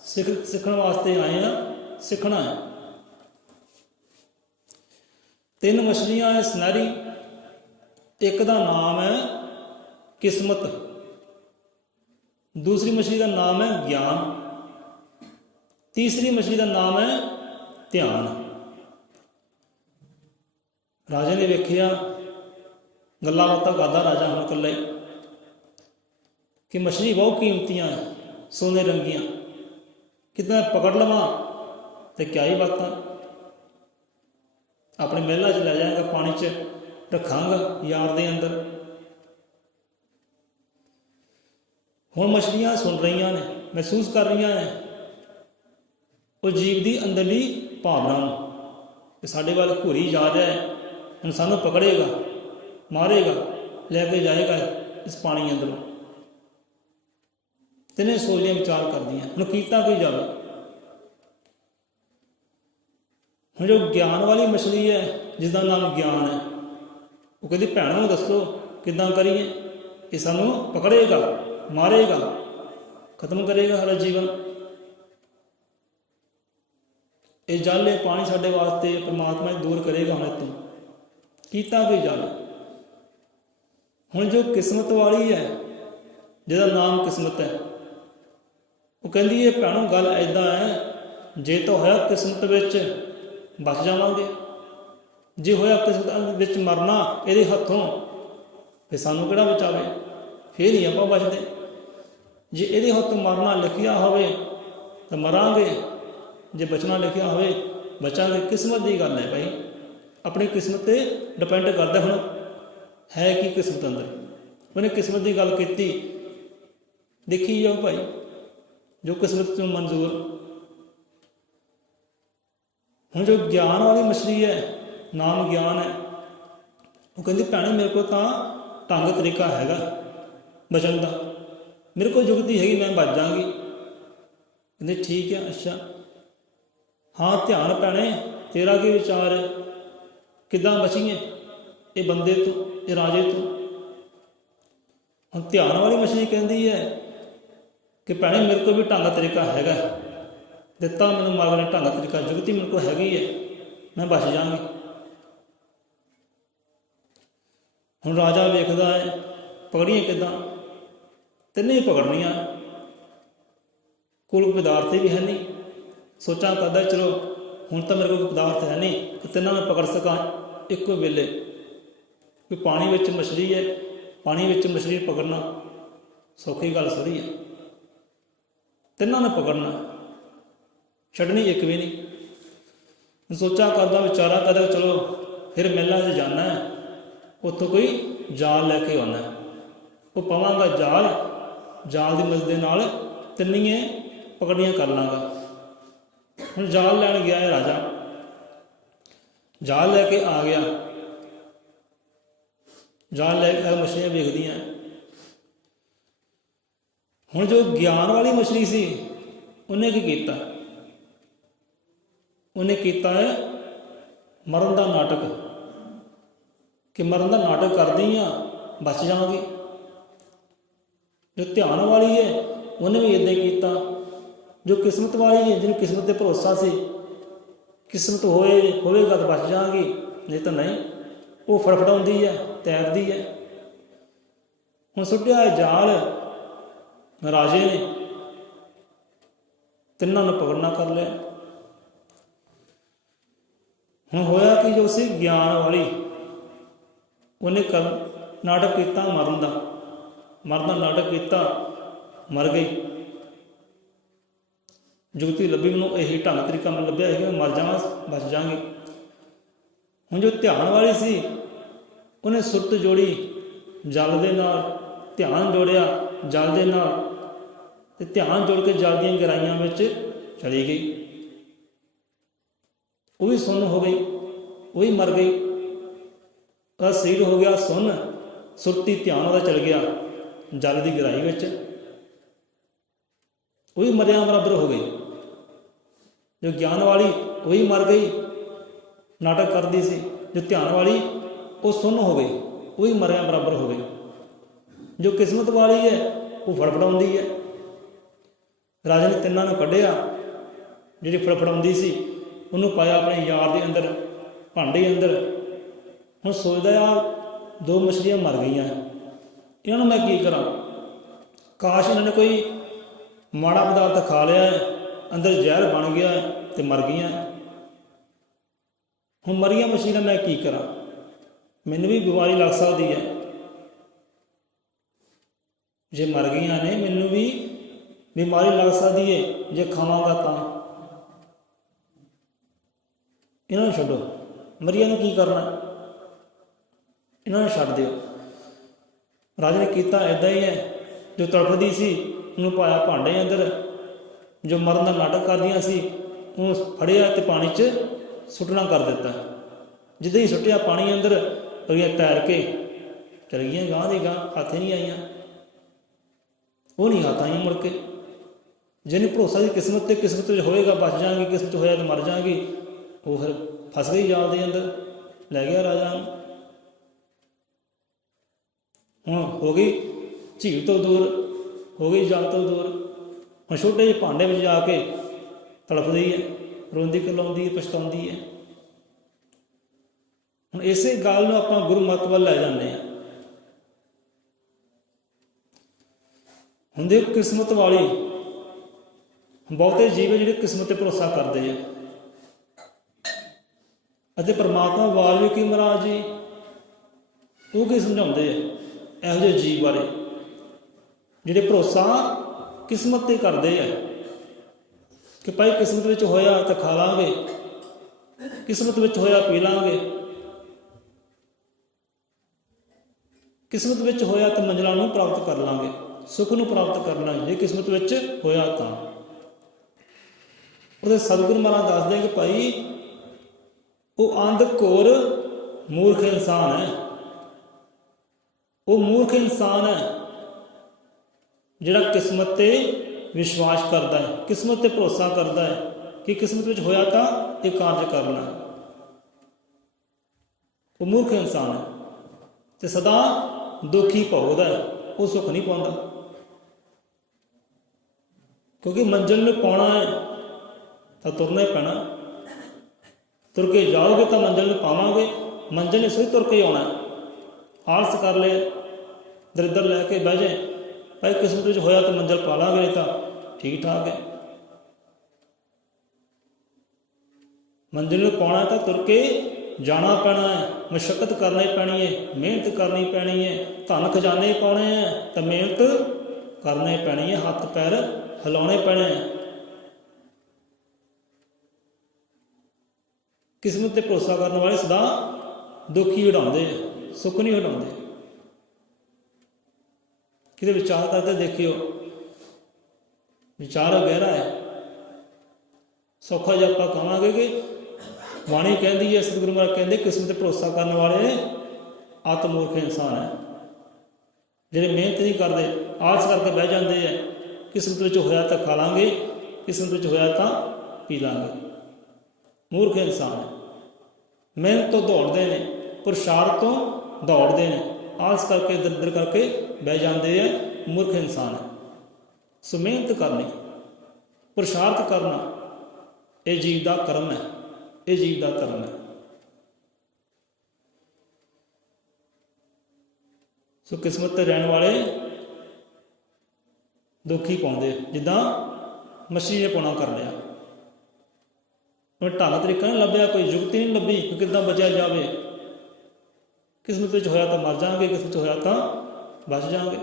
ਸਿੱਖਣ ਵਾਸਤੇ ਆਏ ਹਾਂ, ਸਿੱਖਣਾ ਹੈ। 3 ਮਛਲੀਆਂ ਹੈ ਸੁਨਹਿਰੀ। ਇੱਕ ਦਾ ਨਾਮ ਹੈ ਕਿਸਮਤ, ਦੂਸਰੀ ਮਛਲੀ ਦਾ ਨਾਮ ਹੈ ਗਿਆਨ, ਤੀਸਰੀ ਮਛਲੀ ਦਾ ਨਾਮ ਹੈ ਧਿਆਨ। ਰਾਜੇ ਨੇ ਵੇਖਿਆ, ਗੱਲਾਂ ਬਾਤਾਂ ਕਰਦਾ ਰਾਜਾ ਹੁਣ ਇਕੱਲਾ ਹੀ, ਕਿ ਮਛਲੀ ਬਹੁਤ ਕੀਮਤੀਆਂ ਹੈ, ਸੋਨੇ ਰੰਗੀਆਂ, ਕਿਤੇ ਪਕੜ ਲਵਾਂ ਤੇ ਕਿਆ ਹੀ ਬਾਤਾਂ, ਆਪਣੇ ਮਹਿਲਾਂ 'ਚ ਲੈ ਜਾਏਗਾ, ਪਾਣੀ 'ਚ ਰੱਖਾਂਗਾ ਯਾਰ ਦੇ ਅੰਦਰ। ਹੁਣ ਮਛਲੀਆਂ ਸੁਣ ਰਹੀਆਂ ਨੇ, ਮਹਿਸੂਸ ਕਰ ਰਹੀਆਂ ਨੇ ਉਹ ਜੀਵ ਦੀ ਅੰਦਰਲੀ ਭਾਵਨਾ ਨੂੰ, ਕਿ ਸਾਡੇ ਵੱਲ ਘੂਰੀ ਜਾ ਰਿਹਾ ਹੈ, ਹੁਣ ਸਾਨੂੰ ਪਕੜੇਗਾ, ਮਾਰੇਗਾ, ਲੈ ਕੇ ਜਾਏਗਾ ਇਸ ਪਾਣੀ ਅੰਦਰੋਂ। ਤਿੰਨੇ ਸੋਚਦੀਆਂ, ਵਿਚਾਰ ਕਰਦੀਆਂ, ਹੁਣ ਕੀਤਾ ਕੀ ਜਾਵੇ। ਹੁਣ ਜੋ ਗਿਆਨ ਵਾਲੀ ਮਛਲੀ ਹੈ, ਜਿਸ ਦਾ ਨਾਮ ਗਿਆਨ ਹੈ, ਉਹ ਕਹਿੰਦੀ ਭੈਣਾਂ ਨੂੰ ਦੱਸੋ ਕਿੱਦਾਂ ਕਰੀਏ, ਇਹ ਸਾਨੂੰ ਪਕੜੇਗਾ, ਮਾਰੇਗਾ, ਖਤਮ ਕਰੇਗਾ ਸਾਡਾ ਜੀਵਨ। ਇਹ ਜਲ, ਇਹ ਪਾਣੀ ਸਾਡੇ ਵਾਸਤੇ ਪਰਮਾਤਮਾ ਦੂਰ ਕਰੇਗਾ ਹੁਣ ਇੱਥੋਂ, ਕੀਤਾ ਕੀ ਜਾਵੇ। ਹੁਣ ਜੋ ਕਿਸਮਤ ਵਾਲੀ ਹੈ, ਜਿਹਦਾ ਨਾਮ ਕਿਸਮਤ ਹੈ, ਉਹ ਕਹਿੰਦੀ ਇਹ ਭੈਣੋਂ ਗੱਲ ਇੱਦਾਂ ਹੈ, ਜੇ ਤਾਂ ਹੋਇਆ ਕਿਸਮਤ ਵਿੱਚ ਬਚ ਜਾਵਾਂਗੇ, ਜੇ ਹੋਇਆ ਕਿਸਮਤ ਵਿੱਚ ਮਰਨਾ ਇਹਦੇ ਹੱਥੋਂ, ਫਿਰ ਸਾਨੂੰ ਕਿਹੜਾ ਬਚਾਵੇ, ਫਿਰ ਹੀ ਆਪਾਂ ਬਚਦੇ। ਜੇ ਇਹਦੇ ਹੱਥੋਂ ਮਰਨਾ ਲਿਖਿਆ ਹੋਵੇ ਤਾਂ ਮਰਾਂਗੇ, ਜੇ ਬਚਣਾ ਲਿਖਿਆ ਹੋਵੇ ਬਚਾਂਗੇ। ਕਿਸਮਤ ਦੀ ਗੱਲ ਹੈ ਭਾਈ, ਆਪਣੀ ਕਿਸਮਤ 'ਤੇ ਡਿਪੈਂਡ ਕਰਦਾ। ਹੁਣ ਹੈ ਕੀ ਕਿਸਮਤ ਅੰਦਰ, ਉਹਨੇ ਕਿਸਮਤ ਦੀ ਗੱਲ ਕੀਤੀ, ਦੇਖੀ ਜਾਓ ਭਾਈ ਜੋ ਕਿਸਮਤ ਤੋਂ ਮਨਜ਼ੂਰ। ਹੁਣ ਜੋ ਗਿਆਨ ਵਾਲੀ ਮਛਲੀ ਹੈ, ਨਾਮ ਗਿਆਨ ਹੈ, ਉਹ ਕਹਿੰਦੀ ਭੈਣੇ ਮੇਰੇ ਕੋਲ ਤਾਂ ਢੰਗ ਤਰੀਕਾ ਹੈਗਾ ਬਚਣ ਦਾ, ਮੇਰੇ ਕੋਲ ਜੁਗਤੀ ਹੈਗੀ, ਮੈਂ ਬਚ ਜਾਵਾਂਗੀ। ਕਹਿੰਦੇ ਠੀਕ ਹੈ, ਅੱਛਾ ਹਾਂ ਧਿਆਨ ਭੈਣੇ, ਤੇਰਾ ਕੀ ਵਿਚਾਰ ਹੈ, ਕਿੱਦਾਂ ਬਚੀਏ ਇਹ ਬੰਦੇ ਤੋਂ, ਇਹ ਰਾਜੇ ਤੋਂ। ਹੁਣ ਧਿਆਨ ਵਾਲੀ ਮਛਲੀ ਕਹਿੰਦੀ ਹੈ ਕਿ ਭੈਣੇ ਮੇਰੇ ਕੋਲ ਵੀ ਢੰਗ ਤਰੀਕਾ ਹੈਗਾ, ਦਿੱਤਾ ਮੈਨੂੰ ਮਾਲਕ ਨੇ ਢੰਗ ਤਰੀਕਾ, ਜੁਗਤੀ ਮੇਰੇ ਕੋਲ ਹੈਗੀ ਹੈ, ਮੈਂ ਬਚ ਜਾਵਾਂਗੀ। ਹੁਣ ਰਾਜਾ ਵੇਖਦਾ ਹੈ ਪਕੜੀਆਂ ਕਿੱਦਾਂ, ਤਿੰਨੇ ਹੀ ਪਕੜਨੀਆਂ, ਕੋਲ ਪਦਾਰਥ ਵੀ ਹੈ ਨਹੀਂ। ਸੋਚਾਂ ਕਰਦਾ ਚਲੋ ਹੁਣ ਤਾਂ ਮੇਰੇ ਕੋਲ ਪਦਾਰਥ ਹੈ ਨਹੀਂ ਕਿ ਤਿੰਨਾਂ ਨੂੰ ਪਕੜ ਸਕਾਂ ਇੱਕੋ ਵੇਲੇ। ਕੋਈ ਪਾਣੀ ਵਿੱਚ ਮਛਲੀ ਹੈ, ਪਾਣੀ ਵਿੱਚ ਮਛਲੀ ਪਕੜਨਾ ਸੌਖੀ ਗੱਲ ਥੋੜ੍ਹੀ ਹੈ, ਤਿੰਨਾਂ ਨੂੰ ਪਕੜਨਾ, ਛੱਡਣੀ ਇੱਕ ਵੀ ਨਹੀਂ। ਸੋਚਾਂ ਕਰਦਾ, ਵਿਚਾਰਾ ਕਰਦਾ, ਚਲੋ ਫਿਰ ਮਹਿਲਾਂ 'ਚ ਜਾਣਾ ਹੈ, ਉੱਥੋਂ ਕੋਈ ਜਾਲ ਲੈ ਕੇ ਆਉਣਾ, ਉਹ ਪਾਵਾਂਗਾ ਜਾਲ, ਜਾਲ ਦੀ ਮਦਦ ਦੇ ਨਾਲ ਤਿੰਨੀਏ ਪਕੜੀਆਂ ਕਰ ਲਾਂਗਾ। ਹੁਣ ਜਾਲ ਲੈਣ ਗਿਆ ਹੈ ਰਾਜਾ, ਜਾਲ ਲੈ ਕੇ ਆ ਗਿਆ, ਜਾਲ ਲੈ ਕੇ ਮਛਲੀਆਂ ਵੇਖਦੀਆਂ। ਹੁਣ ਜੋ ਗਿਆਨ ਵਾਲੀ ਮਛਲੀ ਸੀ, ਉਹਨੇ ਕੀ ਕੀਤਾ, ਉਹਨੇ ਕੀਤਾ ਹੈ ਮਰਨ ਦਾ ਨਾਟਕ, ਕਿ ਮਰਨ ਦਾ ਨਾਟਕ ਕਰਦੀ ਆ, ਬਚ ਜਾਵਾਂਗੀ। ਜੋ ਧਿਆਨ ਵਾਲੀ ਹੈ ਉਹਨੇ ਵੀ ਇੱਦਾਂ ਹੀ ਕੀਤਾ। ਜੋ ਕਿਸਮਤ ਵਾਲੀ ਹੈ, ਜਿਹਨੂੰ ਕਿਸਮਤ 'ਤੇ ਭਰੋਸਾ ਸੀ, ਕਿਸਮਤ ਹੋਵੇਗਾ ਤਾਂ ਬਚ ਜਾਵਾਂਗੀ, ਨਹੀਂ ਤਾਂ ਨਹੀਂ, ਉਹ ਫੜਫੜਾਉਂਦੀ ਹੈ, ਤੈਰਦੀ ਹੈ। ਹੁਣ ਸੁੱਟਿਆ ਹੈ ਜਾਲ, ਰਾਜੇ ਨੇ ਤਿੰਨਾਂ ਨੂੰ ਪਕੜਨਾ ਕਰ ਲਿਆ। ਹੁਣ ਹੋਇਆ ਕਿ ਜੋ ਸੀ ਗਿਆਨ ਵਾਲੀ, ਉਹਨੇ ਨਾਟਕ ਕੀਤਾ ਮਰਨ ਦਾ ਨਾਟਕ ਕੀਤਾ, ਮਰ ਗਈ। ਜੁਗਤੀ ਲੱਭੀ, ਮੈਨੂੰ ਇਹੀ ਢੰਗ ਤਰੀਕਾ ਮੈਨੂੰ ਲੱਭਿਆ ਹੈ ਕਿ ਮੈਂ ਮਰ ਜਾਵਾਂ, ਬਚ ਜਾਵਾਂਗੀ। ਹੁਣ ਜੋ ਧਿਆਨ ਵਾਲੀ ਸੀ, ਉਹਨੇ ਸੁਰਤ ਜੋੜੀ ਜਲ ਦੇ ਨਾਲ, ਧਿਆਨ ਜੋੜਿਆ ਜਲ ਦੇ ਨਾਲ, ਤੇ ਧਿਆਨ ਜੋੜ ਕੇ ਜਲ ਦੀਆਂ ਗਹਿਰਾਈਆਂ ਵਿੱਚ ਚਲੀ ਗਈ। ਉਹ ਵੀ ਸੁੰਨ ਹੋ ਗਈ, ਉਹ ਵੀ ਮਰ ਗਈ, ਉਹਦਾ ਸਰੀਰ ਹੋ ਗਿਆ ਸੁੰਨ, ਸੁਰਤੀ ਧਿਆਨ ਉਹਦਾ ਚਲ ਗਿਆ ਜਲ ਦੀ ਗਹਿਰਾਈ ਵਿੱਚ, ਉਹ ਵੀ ਮਰਿਆਂ ਬਰਾਬਰ ਹੋ ਗਈ। ਜੋ ਗਿਆਨ ਵਾਲੀ ਉਹ ਵੀ ਮਰ ਗਈ, ਨਾਟਕ ਕਰਦੀ ਸੀ। ਜੋ ਧਿਆਨ ਵਾਲੀ ਉਹ ਸੁੰਨ ਹੋ ਗਈ, ਉਹ ਵੀ ਮਰਿਆਂ ਬਰਾਬਰ ਹੋ ਗਈ। ਜੋ ਕਿਸਮਤ ਵਾਲੀ ਹੈ ਉਹ ਫੜਫੜਾਉਂਦੀ ਹੈ। ਰਾਜਾ ਨੇ ਤਿੰਨਾਂ ਨੂੰ ਕੱਢਿਆ, ਜਿਹੜੀ ਫੜਫੜਾਉਂਦੀ ਸੀ ਉਹਨੂੰ ਪਾਇਆ ਆਪਣੇ ਯਾਰ ਦੇ ਅੰਦਰ, ਭਾਂਡੇ ਅੰਦਰ। ਹੁਣ ਸੋਚਦਾ ਆ 2 ਮਛਲੀਆਂ ਮਰ ਗਈਆਂ, ਇਹਨਾਂ ਨੂੰ ਮੈਂ ਕੀ ਕਰਾਂ? ਕਾਸ਼ ਇਹਨਾਂ ਨੇ ਕੋਈ ਮਾੜਾ ਪਦਾਰਥ ਖਾ ਲਿਆ, ਅੰਦਰ ਜ਼ਹਿਰ ਬਣ ਗਿਆ ਤੇ ਮਰ ਗਈਆਂ। ਹੁਣ ਮਰੀਆਂ ਮਛਲੀਆਂ ਮੈਂ ਕੀ ਕਰਾਂ? ਮੈਨੂੰ ਵੀ ਬਿਮਾਰੀ ਲੱਗ ਸਕਦੀ ਹੈ। ਜੇ ਮਰ ਗਈਆਂ ਨੇ ਮੈਨੂੰ ਵੀ ਬਿਮਾਰੀ ਲੱਗ ਸਕਦੀ ਹੈ ਜੇ ਖਾਵਾਂਗਾ ਤਾਂ। ਇਹਨਾਂ ਨੂੰ ਛੱਡੋ, ਮਰੀਆਂ ਨੂੰ ਕੀ ਕਰਨਾ, ਇਹਨਾਂ ਨੂੰ ਛੱਡ ਦਿਓ। ਰਾਜਾ ਨੇ ਕੀਤਾ ਇੱਦਾਂ ਹੀ ਹੈ। ਜੋ ਤੜਫਦੀ ਸੀ ਉਹਨੂੰ ਪਾਇਆ ਭਾਂਡੇ ਅੰਦਰ, ਜੋ ਮਰਨ ਦਾ ਨਾਟਕ ਕਰਦੀਆਂ ਸੀ ਉਹਨੂੰ ਫੜਿਆ ਅਤੇ ਪਾਣੀ 'ਚ ਸੁੱਟਣਾ ਕਰ ਦਿੱਤਾ। ਜਿੱਦਾਂ ਹੀ ਸੁੱਟਿਆ ਪਾਣੀ ਅੰਦਰ, ਉਹਦੀਆਂ ਤੈਰ ਕੇ ਚਲ ਗਈਆਂ ਗਾਂਹ ਦੀ ਗਾਂਹ, ਹੱਥ ਨਹੀਂ ਆਈਆਂ। ਉਹ ਨਹੀਂ ਹੱਥ ਆਈਆਂ ਮੁੜ ਕੇ। ਜਿਹਨੇ ਭਰੋਸਾ ਸੀ ਕਿਸਮਤ 'ਤੇ, ਕਿਸਮਤ 'ਚ ਹੋਏਗਾ ਬਚ ਜਾਵਾਂਗੀ, ਕਿਸਮਤ 'ਚ ਹੋਇਆ ਤਾਂ ਮਰ ਜਾਵਾਂਗੀ, ਉਹ ਫਿਰ ਫਸ ਗਈ ਜਾਲ ਦੇ ਅੰਦਰ, ਲੈ ਗਿਆ ਰਾਜਾ ਨੂੰ। ਹੁਣ ਹੋ ਗਈ ਝੀਲ ਤੋਂ ਦੂਰ, ਹੋ ਗਈ ਜਲ ਤੋਂ ਦੂਰ। ਹੁਣ ਛੋਟੇ ਜਿਹੇ ਭਾਂਡੇ ਵਿੱਚ ਜਾ ਕੇ ਤੜਫਦੀ ਹੈ, ਰੋਂਦੀ ਕਰਲਾਉਂਦੀ ਹੈ, ਪਛਤਾਉਂਦੀ ਹੈ। ਹੁਣ ਇਸੇ ਗੱਲ ਨੂੰ ਆਪਾਂ ਗੁਰੂ ਮਤ ਵੱਲ ਲੈ ਜਾਂਦੇ ਹਾਂ। ਹੁਣ ਦੇਖੋ ਕਿਸਮਤ ਵਾਲੀ, ਬਹੁਤੇ ਜੀਵ ਜਿਹੜੇ ਕਿਸਮਤ 'ਤੇ ਭਰੋਸਾ ਕਰਦੇ ਆ। ਅਤੇ ਪਰਮਾਤਮਾ ਵਾਲਮੀਕੀ ਮਹਾਰਾਜ ਜੀ ਉਹ ਕੀ ਸਮਝਾਉਂਦੇ ਆ ਇਹੋ ਜਿਹੇ ਜੀਵ ਬਾਰੇ, ਜਿਹੜੇ ਭਰੋਸਾ ਕਿਸਮਤ 'ਤੇ ਕਰਦੇ ਆ ਕਿ ਭਾਈ ਕਿਸਮਤ ਵਿੱਚ ਹੋਇਆ ਤਾਂ ਖਾ ਲਾਂਗੇ, ਕਿਸਮਤ ਵਿੱਚ ਹੋਇਆ ਪੀ ਲਾਂਗੇ, ਕਿਸਮਤ ਵਿੱਚ ਹੋਇਆ ਤਾਂ ਮੰਜ਼ਿਲਾਂ ਨੂੰ ਪ੍ਰਾਪਤ ਕਰ ਲਾਂਗੇ, ਸੁੱਖ ਨੂੰ ਪ੍ਰਾਪਤ ਕਰਨਾ ਜੇ ਕਿਸਮਤ ਵਿੱਚ ਹੋਇਆ ਤਾਂ। ਉਹਦੇ ਸਤਿਗੁਰੂ ਮਹਾਰਾਜ ਦੱਸਦੇ ਕਿ ਭਾਈ ਉਹ ਅੰਧ ਘੋਰ ਮੂਰਖ ਇਨਸਾਨ ਹੈ। ਉਹ ਮੂਰਖ ਇਨਸਾਨ ਹੈ ਜਿਹੜਾ ਕਿਸਮਤ 'ਤੇ ਵਿਸ਼ਵਾਸ ਕਰਦਾ ਹੈ, ਕਿਸਮਤ 'ਤੇ ਭਰੋਸਾ ਕਰਦਾ ਹੈ ਕਿ ਕਿਸਮਤ ਵਿੱਚ ਹੋਇਆ ਤਾਂ ਇਹ ਕਾਰਜ ਕਰਨਾ। ਉਹ ਮੂਰਖ ਇਨਸਾਨ ਹੈ ਅਤੇ ਸਦਾ ਦੁਖੀ ਭੋਗਦਾ ਹੈ, ਉਹ ਸੁੱਖ ਨਹੀਂ ਪਾਉਂਦਾ। ਕਿਉਂਕਿ ਮੰਜ਼ਿਲ ਨੂੰ ਪਾਉਣਾ ਹੈ ਤਾਂ ਤੁਰਨਾ ਹੀ ਪੈਣਾ। ਤੁਰ ਕੇ ਜਾਓਗੇ ਤਾਂ ਮੰਜ਼ਿਲ ਨੂੰ ਪਾਵਾਂਗੇ, ਮੰਜ਼ਿਲ ਨੇ ਸਹੀ ਤੁਰ ਕੇ ਆਉਣਾ। ਆਲਸ ਕਰ ਲੈ, ਦਰਿੱਦਰ ਲੈ ਕੇ ਬਹਿ ਜਾਏ, ਭਾਈ ਕਿਸਮਤ ਵਿੱਚ ਹੋਇਆ ਤਾਂ ਮੰਜ਼ਿਲ ਪਾ ਲਾਂਗੇ, ਤਾਂ ਠੀਕ ਠਾਕ ਹੈ। ਮੰਜ਼ਿਲ ਨੂੰ ਪਾਉਣਾ ਤਾਂ ਤੁਰ ਕੇ ਜਾਣਾ ਪੈਣਾ ਹੈ, ਮਸ਼ੱਕਤ ਕਰਨੀ ਪੈਣੀ ਹੈ, ਮਿਹਨਤ ਕਰਨੀ ਪੈਣੀ ਹੈ। ਧਨ ਖਜ਼ਾਨੇ ਪਾਉਣੇ ਹੈ ਤਾਂ ਮਿਹਨਤ ਕਰਨੀ ਪੈਣੀ ਹੈ, ਹੱਥ ਪੈਰ ਹਿਲਾਉਣੇ ਪੈਣੇ ਹੈ। ਕਿਸਮਤ 'ਤੇ ਭਰੋਸਾ ਕਰਨ ਵਾਲੇ ਸਦਾ ਦੁੱਖੀ ਉਡਾਉਂਦੇ ਆ, ਸੁੱਖ ਨਹੀਂ ਉਡਾਉਂਦੇ। ਕਿਤੇ ਵਿਚਾਰ ਕਰਕੇ ਦੇਖਿਓ, ਵਿਚਾਰ ਗਹਿਰਾ ਹੈ। ਸੌਖਾ ਜਿਹਾ ਆਪਾਂ ਕਹਾਂਗੇ ਕਿ ਬਾਣੀ ਕਹਿੰਦੀ ਹੈ, ਸਤਿਗੁਰੂ ਮਹਾਰਾਜ ਕਹਿੰਦੇ ਕਿਸਮਤ 'ਤੇ ਭਰੋਸਾ ਕਰਨ ਵਾਲੇ ਆਤਮੂਰਖ ਇਨਸਾਨ ਹੈ। ਜਿਹੜੇ ਮਿਹਨਤ ਨਹੀਂ ਕਰਦੇ, ਆਲਸ ਕਰਕੇ ਬਹਿ ਜਾਂਦੇ ਹੈ, ਕਿਸਮਤ ਵਿੱਚ ਹੋਇਆ ਤਾਂ ਖਾ ਲਾਂਗੇ, ਕਿਸਮਤ ਵਿੱਚ ਹੋਇਆ ਤਾਂ ਪੀ ਲਾਂਗੇ, ਮੂਰਖ ਇਨਸਾਨ ਹੈ। ਮਿਹਨਤ ਤੋਂ ਦੌੜਦੇ ਨੇ, ਪੁਰਸ਼ਾਰਥ ਤੋਂ ਦੌੜਦੇ ਨੇ, ਆਲਸ ਕਰਕੇ ਦਰਦਰ ਕਰਕੇ ਬਹਿ ਜਾਂਦੇ ਆ, ਮੂਰਖ ਇਨਸਾਨ ਹੈ। ਸੋ ਮਿਹਨਤ ਕਰਨੀ, ਪੁਰਸ਼ਾਰਥ ਕਰਨਾ, ਇਹ ਜੀਵ ਦਾ ਕਰਮ ਹੈ, ਇਹ ਜੀਵ ਦਾ ਧਰਮ ਹੈ। ਸੋ ਕਿਸਮਤ 'ਤੇ ਰਹਿਣ ਵਾਲੇ ਦੁੱਖੀ ਪਾਉਂਦੇ, ਜਿੱਦਾਂ ਮਛਲੀ ਨੇ ਪਾਉਣਾ ਕਰ ਲਿਆ। ਕੋਈ ਢੰਗ ਤਰੀਕਾ ਨਹੀਂ ਲੱਭਿਆ, ਕੋਈ ਯੁਕਤੀ ਨਹੀਂ ਲੱਭੀ ਕਿ ਕਿੱਦਾਂ ਬਚਿਆ ਜਾਵੇ। ਕਿਸਮਤ ਵਿੱਚ ਹੋਇਆ ਤਾਂ ਮਰ ਜਾਵਾਂਗੇ, ਕਿਸਮਤ ਵਿੱਚ ਹੋਇਆ ਤਾਂ ਬਚ ਜਾਵਾਂਗੇ।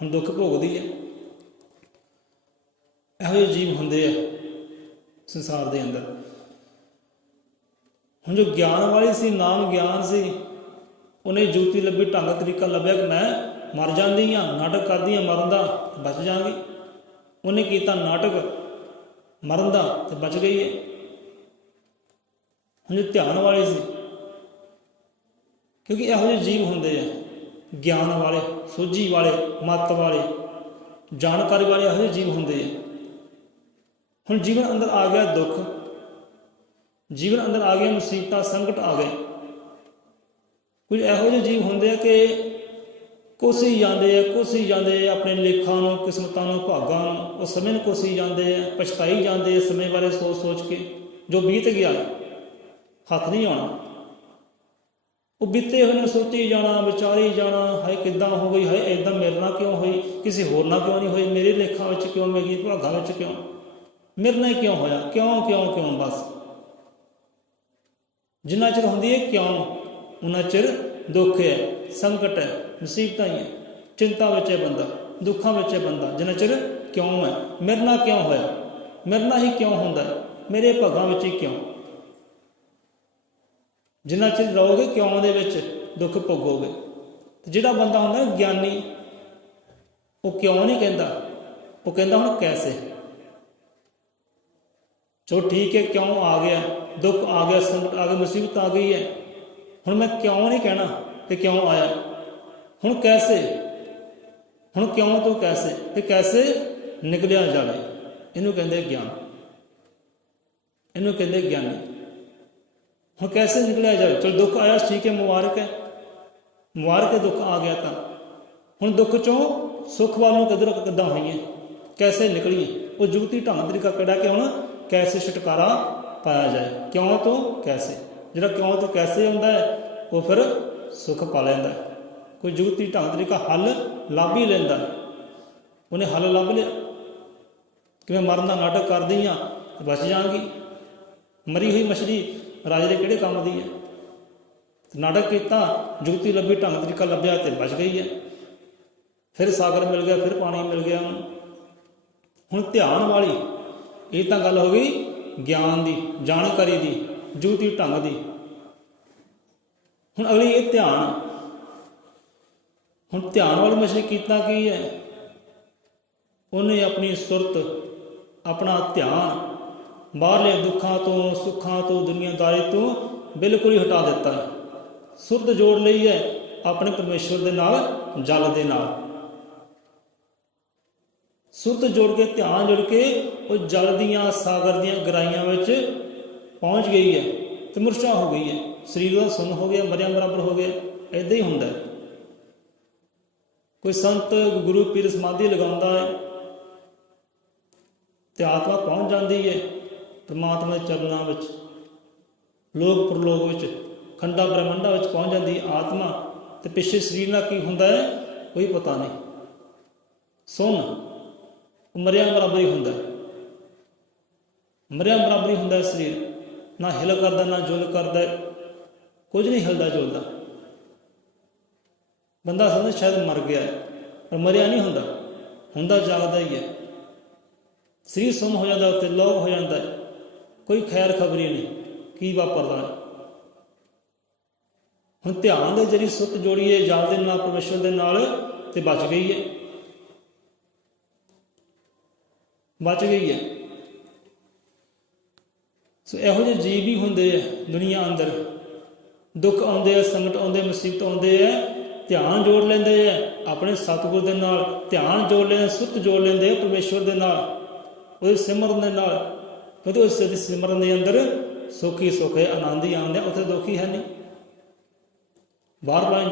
ਹੁਣ ਦੁੱਖ ਭੋਗਦੀ ਹੈ। ਇਹੋ ਜਿਹੇ ਜੀਵ ਹੁੰਦੇ ਆ ਸੰਸਾਰ ਦੇ ਅੰਦਰ। ਹੁਣ ਜੋ ਗਿਆਨ ਵਾਲੀ ਸੀ, ਨਾਮ ਗਿਆਨ ਸੀ, ਉਹਨੇ ਯੁਕਤੀ ਲੱਭੀ, ਢੰਗ ਤਰੀਕਾ ਲੱਭਿਆ ਕਿ ਮੈਂ ਮਰ ਜਾਂਦੀ ਹਾਂ, ਨਾਟਕ ਕਰਦੀ ਹਾਂ ਮਰਨ ਦਾ, ਬਚ ਜਾਵਾਂਗੀ। ਉਹਨੇ ਕੀਤਾ ਨਾਟਕ ਮਰਨ ਦਾ ਤੇ ਬਚ ਗਈ ਹੈ। ਹੁਣ ਜੋ ਧਿਆਨ ਵਾਲੀ ਸੀ ਕਿਉਂਕਿ ਇਹੋ ਜਿਹੇ ਜੀਵ ਹੁੰਦੇ ਆ ਗਿਆਨ ਵਾਲੇ, ਸੋਝੀ ਵਾਲੇ, ਮੱਤ ਵਾਲੇ, ਜਾਣਕਾਰੀ ਵਾਲੇ ਇਹੋ ਜਿਹੇ ਜੀਵ ਹੁੰਦੇ ਆ। ਹੁਣ ਜੀਵਨ ਅੰਦਰ ਆ ਗਿਆ ਦੁੱਖ, ਜੀਵਨ ਅੰਦਰ ਆ ਗਿਆ ਮੁਸੀਬਤਾਂ, ਸੰਕਟ ਆ ਗਏ। ਕੁਝ ਇਹੋ ਜਿਹੇ ਜੀਵ ਹੁੰਦੇ ਆ ਕਿ ਕੋਸੀ ਜਾਂਦੇ ਆ ਆਪਣੇ ਲੇਖਾਂ ਨੂੰ, ਕਿਸਮਤਾਂ ਨੂੰ, ਭਾਗਾਂ ਨੂੰ, ਉਹ ਸਮੇਂ ਨੂੰ ਕੋਸੀ ਜਾਂਦੇ ਆ, ਪਛਤਾਈ ਜਾਂਦੇ ਆ ਸਮੇਂ ਬਾਰੇ ਸੋਚ ਕੇ। ਜੋ ਬੀਤ ਗਿਆ ਹੱਥ ਨਹੀਂ ਆਉਣਾ, ਉਹ ਬੀਤੇ ਹੋਏ ਨੂੰ ਸੋਚੀ ਜਾਣਾ, ਵਿਚਾਰੀ ਜਾਣਾ, ਹਾਏ ਕਿੱਦਾਂ ਹੋ ਗਈ, ਹਾਏ ਇੱਦਾਂ ਮੇਰੇ ਨਾਲ ਕਿਉਂ ਹੋਈ, ਕਿਸੇ ਹੋਰ ਨਾਲ ਕਿਉਂ ਨਹੀਂ ਹੋਈ, ਮੇਰੇ ਲੇਖਾਂ ਵਿੱਚ ਕਿਉਂ ਮਿਲ ਗਈ, ਭਾਗਾਂ ਵਿੱਚ ਕਿਉਂ, ਮੇਰੇ ਨਾਲ ਹੀ ਕਿਉਂ ਹੋਇਆ, ਕਿਉਂ ਬਸ। ਜਿੰਨਾ ਚਿਰ ਹੁੰਦੀ ਹੈ ਕਿਉਂ, ਉਹਨਾਂ ਚਿਰ ਦੁੱਖ ਹੈ, ਸੰਕਟ ਹੈ, ਮੁਸੀਬਤਾਂ ਹੀ ਹੈ, ਚਿੰਤਾ ਵਿੱਚ ਹੈ ਬੰਦਾ, ਦੁੱਖਾਂ ਵਿੱਚ ਹੈ ਬੰਦਾ। ਜਿੰਨਾ ਚਿਰ ਕਿਉਂ ਹੈ, ਮੇਰੇ ਨਾਲ ਕਿਉਂ ਹੋਇਆ, ਮੇਰੇ ਨਾਲ ਹੀ ਕਿਉਂ ਹੁੰਦਾ, ਮੇਰੇ ਭਾਗਾਂ ਵਿੱਚ ਹੀ ਕਿਉਂ। ਜਿੰਨਾ ਚਿਰ ਰਹੋਗੇ ਕਿਉਂ ਦੇ ਵਿੱਚ ਦੁੱਖ ਭੋਗੋਗੇ। ਤੇ ਜਿਹੜਾ ਬੰਦਾ ਹੁੰਦਾ ਗਿਆਨੀ, ਉਹ ਕਿਉਂ ਨਹੀਂ ਕਹਿੰਦਾ, ਉਹ ਕਹਿੰਦਾ ਹੁਣ ਕੈਸੇ। ਚਲੋ ਠੀਕ ਹੈ, ਕਿਉਂ ਆ ਗਿਆ, ਦੁੱਖ ਆ ਗਿਆ, ਸੰਕਟ ਆ ਗਿਆ, ਮੁਸੀਬਤ ਆ ਗਈ ਹੈ, ਹੁਣ ਮੈਂ ਕਿਉਂ ਨਹੀਂ ਕਹਿਣਾ ਕਿ ਕਿਉਂ ਆਇਆ, ਹੁਣ ਕੈਸੇ, ਹੁਣ ਕਿਉਂ ਤੋਂ ਕੈਸੇ, ਤੇ ਕੈਸੇ ਨਿਕਲਿਆ ਜਾਵੇ। ਇਹਨੂੰ ਕਹਿੰਦੇ ਗਿਆਨ, ਇਹਨੂੰ ਕਹਿੰਦੇ ਗਿਆਨੀ। ਹੁਣ ਕੈਸੇ ਨਿਕਲਿਆ ਜਾਵੇ। ਚਲੋ ਦੁੱਖ ਆਇਆ, ਠੀਕ ਹੈ, ਮੁਬਾਰਕ ਹੈ, ਦੁੱਖ ਆ ਗਿਆ ਤਾਂ ਹੁਣ ਦੁੱਖ ਚੋਂ ਸੁੱਖ ਵੱਲ ਨੂੰ ਕਿੱਦਾਂ ਹੋਈਏ, ਕੈਸੇ ਨਿਕਲੀਏ। ਉਹ ਜੁਗਤੀ ਢੰਗ ਤਰੀਕਾ ਕਿਹੜਾ ਕਿ ਹੁਣ ਕੈਸੇ ਛੁਟਕਾਰਾ ਪਾਇਆ ਜਾਏ, ਕਿਉਂ ਤੋਂ ਕੈਸੇ। ਜਿਹੜਾ ਕਿਉਂ ਤੋਂ ਕੈਸੇ ਹੁੰਦਾ ਹੈ ਉਹ ਫਿਰ ਸੁੱਖ ਪਾ ਲੈਂਦਾ। ਕੋਈ ਜੁਗਤੀ ਢੰਗ ਤਰੀਕਾ ਹੱਲ ਲੱਭ ਹੀ ਲੈਂਦਾ, ਉਹਨੇ ਹੱਲ ਲੱਭ ਲਿਆ ਕਿ ਮੈਂ ਮਰਨ ਦਾ ਨਾਟਕ ਕਰਦੀ ਹਾਂ ਤੇ ਬਚ ਜਾਵਾਂਗੀ। ਮਰੀ ਹੋਈ ਮਛਲੀ ਰਾਜੇ ਦੇ ਕਿਹੜੇ ਕੰਮ ਦੀ ਹੈ। ਨਾਟਕ ਕੀਤਾ, ਜੁਗਤੀ ਲੱਭੀ, ਢੰਗ ਤਰੀਕਾ ਲੱਭਿਆ ਤੇ ਬਚ ਗਈ ਹੈ। ਫਿਰ ਸਾਗਰ ਮਿਲ ਗਿਆ, ਫਿਰ ਪਾਣੀ ਮਿਲ ਗਿਆ ਉਹਨੂੰ। ਹੁਣ ਧਿਆਨ ਵਾਲੀ, ਇਹ ਤਾਂ ਗੱਲ ਹੋ ਗਈ ਗਿਆਨ ਦੀ, ਜਾਣਕਾਰੀ ਦੀ, ਜੁਗਤੀ ਢੰਗ ਦੀ। ਹੁਣ ਅਗਲੀ ਇਹ ਧਿਆਨ। ਹੁਣ ਧਿਆਨ ਵਾਲੀ ਮਛਲੀ ਕੀਤਾ ਕੀ ਹੈ, ਉਹਨੇ ਆਪਣੀ ਸੁਰਤ, ਆਪਣਾ ਧਿਆਨ ਬਾਹਰਲੇ ਦੁੱਖਾਂ ਤੋਂ, ਸੁੱਖਾਂ ਤੋਂ, ਦੁਨੀਆਦਾਰੀ ਤੋਂ ਬਿਲਕੁਲ ਹੀ ਹਟਾ ਦਿੱਤਾ ਹੈ। ਸੁਰਤ ਜੋੜ ਲਈ ਹੈ ਆਪਣੇ ਪਰਮੇਸ਼ਵਰ ਦੇ ਨਾਲ, ਜਲ ਦੇ ਨਾਲ। ਸੁਰਤ ਜੋੜ ਕੇ, ਧਿਆਨ ਜੋੜ ਕੇ ਉਹ ਜਲ ਦੀਆਂ, ਸਾਗਰ ਦੀਆਂ ਗਹਿਰਾਈਆਂ ਵਿੱਚ ਪਹੁੰਚ ਗਈ ਹੈ ਤੇ ਮੁਰਛਾ ਹੋ ਗਈ ਹੈ। ਸਰੀਰ ਦਾ ਸੁੰਨ ਹੋ ਗਿਆ, ਮਰਿਆ ਬਰਾਬਰ ਹੋ ਗਿਆ। ਇੱਦਾਂ ਹੀ ਹੁੰਦਾ। ਕੋਈ ਸੰਤ, ਗੁਰੂ ਪੀਰ ਸਮਾਧੀ ਲਗਾਉਂਦਾ ਹੈ ਤੇ ਆਤਮਾ ਪਹੁੰਚ ਜਾਂਦੀ ਹੈ ਪਰਮਾਤਮਾ ਦੇ ਚਰਨਾਂ ਵਿੱਚ, ਲੋਕ ਪ੍ਰਲੋਕ ਵਿੱਚ, ਖੰਡਾ ਬ੍ਰਹਮੰਡਾ ਵਿੱਚ ਪਹੁੰਚ ਜਾਂਦੀ ਆਤਮਾ। ਤੇ ਪਿੱਛੇ ਸਰੀਰ ਨਾਲ ਕੀ ਹੁੰਦਾ ਹੈ ਕੋਈ ਪਤਾ ਨਹੀਂ। ਸੁਣ, ਮਰਿਆ ਬਰਾਬਰ ਹੀ ਹੁੰਦਾ, ਮਰਿਆ ਬਰਾਬਰ ਹੀ ਹੁੰਦਾ ਸਰੀਰ। ਨਾ ਹਿਲ ਕਰਦਾ, ਨਾ ਜੁਲ ਕਰਦਾ, ਕੁਝ ਨਹੀਂ ਹਿਲਦਾ ਜੁਲਦਾ। ਬੰਦਾ ਸਮਝਦਾ ਸ਼ਾਇਦ ਮਰ ਗਿਆ ਹੈ, ਪਰ ਮਰਿਆ ਨਹੀਂ ਹੁੰਦਾ, ਹੁੰਦਾ ਜਾਗਦਾ ਹੀ ਹੈ। ਸਰੀਰ ਸੁੰਨ ਹੋ ਜਾਂਦਾ, ਉੱਤੇ ਲੋਕ ਹੋ ਜਾਂਦਾ, ਕੋਈ ਖੈਰ ਖਬਰੀ ਨਹੀਂ ਕੀ ਵਾਪਰਦਾ ਹੈ। ਹੁਣ ਧਿਆਨ ਦੇ ਜਿਹੜੀ ਸੁੱਤ ਜੋੜੀਏ ਜਲ ਦੇ ਨਾਲ, ਪਰਮੇਸ਼ਵਰ ਦੇ ਨਾਲ, ਤੇ ਬਚ ਗਈ ਹੈ, ਬਚ ਗਈ ਹੈ। ਸੋ ਇਹੋ ਜਿਹੇ ਜੀਵ ਵੀ ਹੁੰਦੇ ਆ ਦੁਨੀਆ ਅੰਦਰ। ਦੁੱਖ ਆਉਂਦੇ ਆ, ਸੰਕਟ ਆਉਂਦੇ, ਮੁਸੀਬਤ ਆਉਂਦੇ ਆ, ਧਿਆਨ ਜੋੜ ਲੈਂਦੇ ਆ ਆਪਣੇ ਸਤਿਗੁਰ ਦੇ ਨਾਲ, ਧਿਆਨ ਜੋੜ ਲੈਂਦੇ, ਸੁੱਤ ਜੋੜ ਲੈਂਦੇ ਆ ਪਰਮੇਸ਼ਵਰ ਦੇ ਨਾਲ, ਉਹਦੇ ਸਿਮਰਨ ਦੇ ਨਾਲ। ਕਿਉਂਕਿ ਉਸ ਦੇ ਸਿਮਰਨ ਦੇ ਅੰਦਰ ਸੁੱਖ ਹੀ ਸੁੱਖ ਹੈ, ਆਨੰਦ ਹੀ ਆਨੰਦ ਹੈ, ਉੱਥੇ ਦੁੱਖ ਹੀ ਹੈ ਨਹੀਂ। ਬਾਰ-ਬਾਰ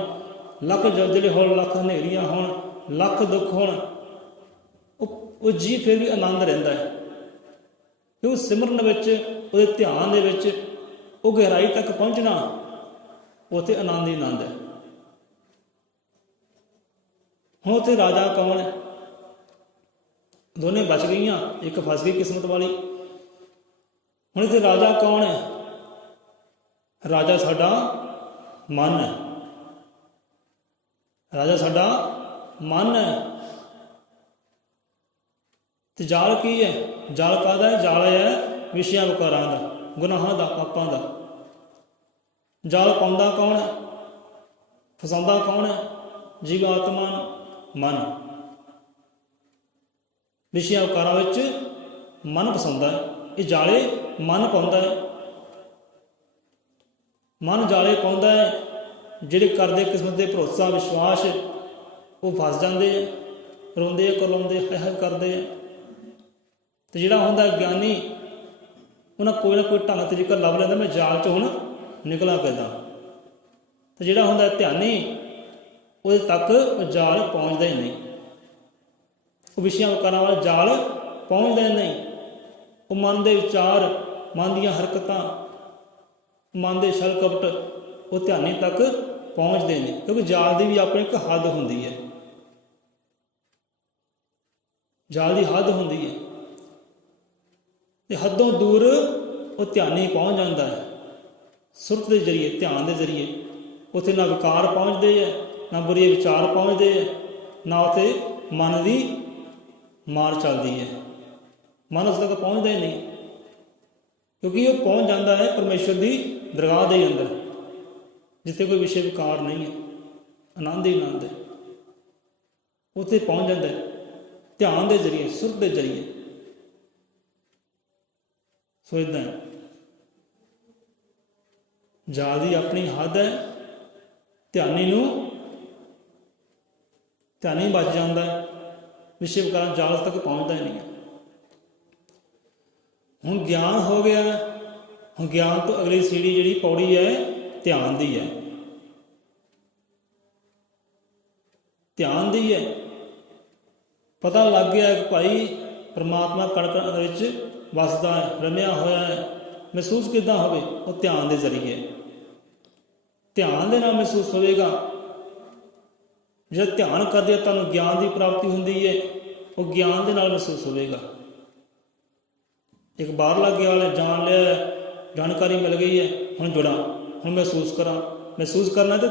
ਲੱਖ ਜਲਜਲੇ ਹੋਣ, ਲੱਖ ਹਨੇਰੀਆਂ ਹੋਣ, ਲੱਖ ਦੁੱਖ ਹੋਣ, ਉਹ ਜੀਵ ਫਿਰ ਵੀ ਆਨੰਦ ਰਹਿੰਦਾ ਹੈ। ਕਿਉਂਕਿ ਸਿਮਰਨ ਵਿੱਚ, ਉਹਦੇ ਧਿਆਨ ਦੇ ਵਿੱਚ ਉਹ ਗਹਿਰਾਈ ਤੱਕ ਪਹੁੰਚਣਾ, ਉੱਥੇ ਆਨੰਦ ਹੀ ਆਨੰਦ ਹੈ। ਹੁਣ ਉੱਥੇ ਰਾਜਾ ਕੌਣ ਹੈ? ਦੋਨੇ ਬਚ ਗਈਆਂ, ਇੱਕ ਫਸ ਗਈ ਕਿਸਮਤ ਵਾਲੀ। ਹੁਣ ਇੱਥੇ ਰਾਜਾ ਕੌਣ ਹੈ? ਰਾਜਾ ਸਾਡਾ ਮਨ ਹੈ, ਰਾਜਾ ਸਾਡਾ ਮਨ ਹੈ। ਤੇ ਜਾਲ ਕੀ ਹੈ? ਜਾਲ ਕਾਹਦਾ ਹੈ? ਜਾਲ ਹੈ ਵਿਸ਼ਿਆਂ ਵਿਕਾਰਾਂ ਦਾ, ਗੁਨਾਹਾਂ ਦਾ, ਪਾਪਾਂ ਦਾ। ਜਾਲ ਪਾਉਂਦਾ ਕੌਣ ਹੈ? ਫਸਾਉਂਦਾ ਕੌਣ ਹੈ? ਜੀਵ ਆਤਮਾ ਨੂੰ, ਮਨ। ਵਿਸ਼ਿਆਂ ਵਿਕਾਰਾਂ ਵਿੱਚ ਮਨ ਫਸਾਉਂਦਾ ਹੈ। ਇਹ ਜਾਲੇ ਮਨ ਪਾਉਂਦਾ ਹੈ, ਮਨ ਜਾਲੇ ਪਾਉਂਦਾ ਹੈ। ਜਿਹੜੇ ਕਰਦੇ ਕਿਸਮਤ ਦੇ ਭਰੋਸਾ ਵਿਸ਼ਵਾਸ ਉਹ ਫਸ ਜਾਂਦੇ ਆ, ਰੋਂਦੇ ਆ, ਕਰਲਾਉਂਦੇ ਹਾਏ ਹਾਏ ਕਰਦੇ ਆ। ਤੇ ਜਿਹੜਾ ਹੁੰਦਾ ਗਿਆਨੀ ਉਹਨਾਂ ਕੋਈ ਨਾ ਕੋਈ ਢੰਗ ਤਰੀਕਾ ਲੱਭ ਲੈਂਦਾ, ਮੈਂ ਜਾਲ 'ਚ ਹੁਣ ਨਿਕਲਾਂ ਕਿੱਦਾਂ। ਤੇ ਜਿਹੜਾ ਹੁੰਦਾ ਧਿਆਨੀ ਉਹਦੇ ਤੱਕ ਉਹ ਜਾਲ ਪਹੁੰਚਦਾ ਹੀ ਨਹੀਂ, ਉਹ ਵਿਸ਼ਿਆਂ ਵਿਕਾਰਾਂ ਵਾਲਾ ਜਾਲ ਪਹੁੰਚਦਾ ਨਹੀਂ। ਉਹ ਮਨ ਦੇ ਵਿਚਾਰ, ਮਨ ਦੀਆਂ ਹਰਕਤਾਂ, ਮਨ ਦੇ ਛਲ ਕਪਟ ਉਹ ਧਿਆਨੀ ਤੱਕ ਪਹੁੰਚਦੇ ਨੇ, ਕਿਉਂਕਿ ਜਾਲ ਦੀ ਵੀ ਆਪਣੀ ਇੱਕ ਹੱਦ ਹੁੰਦੀ ਹੈ। ਜਾਲ ਦੀ ਹੱਦ ਹੁੰਦੀ ਹੈ ਤੇ ਹੱਦੋਂ ਦੂਰ ਉਹ ਧਿਆਨੀ ਪਹੁੰਚ ਜਾਂਦਾ ਹੈ ਸੁਰਤ ਦੇ ਜ਼ਰੀਏ, ਧਿਆਨ ਦੇ ਜ਼ਰੀਏ। ਉੱਥੇ ਨਾ ਵਿਕਾਰ ਪਹੁੰਚਦੇ ਹੈ, ਨਾ ਬੁਰੇ ਵਿਚਾਰ ਪਹੁੰਚਦੇ ਹੈ, ਨਾ ਉੱਥੇ ਮਨ ਦੀ ਮਾਰ ਚੱਲਦੀ ਹੈ। ਮਨ ਉਸ ਤੱਕ ਪਹੁੰਚਦਾ ਹੀ ਨਹੀਂ, ਕਿਉਂਕਿ ਉਹ ਪਹੁੰਚ ਜਾਂਦਾ ਹੈ ਪਰਮੇਸ਼ਵਰ ਦੀ ਦਰਗਾਹ ਦੇ ਅੰਦਰ, ਜਿੱਥੇ ਕੋਈ ਵਿਸ਼ੇ ਵਿਕਾਰ ਨਹੀਂ ਹੈ, ਆਨੰਦ ਹੀ ਆਨੰਦ ਹੈ। ਉੱਥੇ ਪਹੁੰਚ ਜਾਂਦਾ ਹੈ ਧਿਆਨ ਦੇ ਜ਼ਰੀਏ, ਸੁਰਤ ਦੇ ਜ਼ਰੀਏ। ਸੋ ਇੱਦਾਂ ਜਾਲ ਦੀ ਆਪਣੀ ਹੱਦ ਹੈ। ਧਿਆਨੀ ਬਚ ਜਾਂਦਾ ਹੈ, ਵਿਸ਼ੇ ਵਿਕਾਰਾਂ ਜਾਲ ਤੱਕ ਪਹੁੰਚਦਾ ਹੀ ਨਹੀਂ ਹੈ। ਹੁਣ ਗਿਆਨ ਹੋ ਗਿਆ, ਹੁਣ ਗਿਆਨ ਤੋਂ ਅਗਲੀ ਸੀੜੀ ਜਿਹੜੀ ਪੌੜੀ ਹੈ ਧਿਆਨ ਦੀ ਹੈ। ਧਿਆਨ ਦੀ ਹੈ, ਪਤਾ ਲੱਗ ਗਿਆ ਕਿ ਭਾਈ ਪਰਮਾਤਮਾ ਕਣ ਕਣ ਵਿੱਚ ਵਸਦਾ ਹੈ, ਰਮਿਆ ਹੋਇਆ ਹੈ। ਮਹਿਸੂਸ ਕਿੱਦਾਂ ਹੋਵੇ? ਉਹ ਧਿਆਨ ਦੇ ਜ਼ਰੀਏ, ਧਿਆਨ ਦੇ ਨਾਲ ਮਹਿਸੂਸ ਹੋਵੇਗਾ। ਜਿਹੜਾ ਧਿਆਨ ਕਰਦੇ ਤੁਹਾਨੂੰ ਗਿਆਨ ਦੀ ਪ੍ਰਾਪਤੀ ਹੁੰਦੀ ਹੈ, ਉਹ ਗਿਆਨ ਦੇ ਨਾਲ ਮਹਿਸੂਸ ਹੋਵੇਗਾ। ਇੱਕ ਬਾਹਰਲਾ ਗਿਆਨ ਜਾਣ ਲਿਆ, ਜਾਣਕਾਰੀ ਮਿਲ ਗਈ ਹੈ, ਹੁਣ ਜੁੜਾਂ, ਹੁਣ ਮਹਿਸੂਸ ਕਰਾਂ। ਮਹਿਸੂਸ ਕਰਨਾ ਤੇ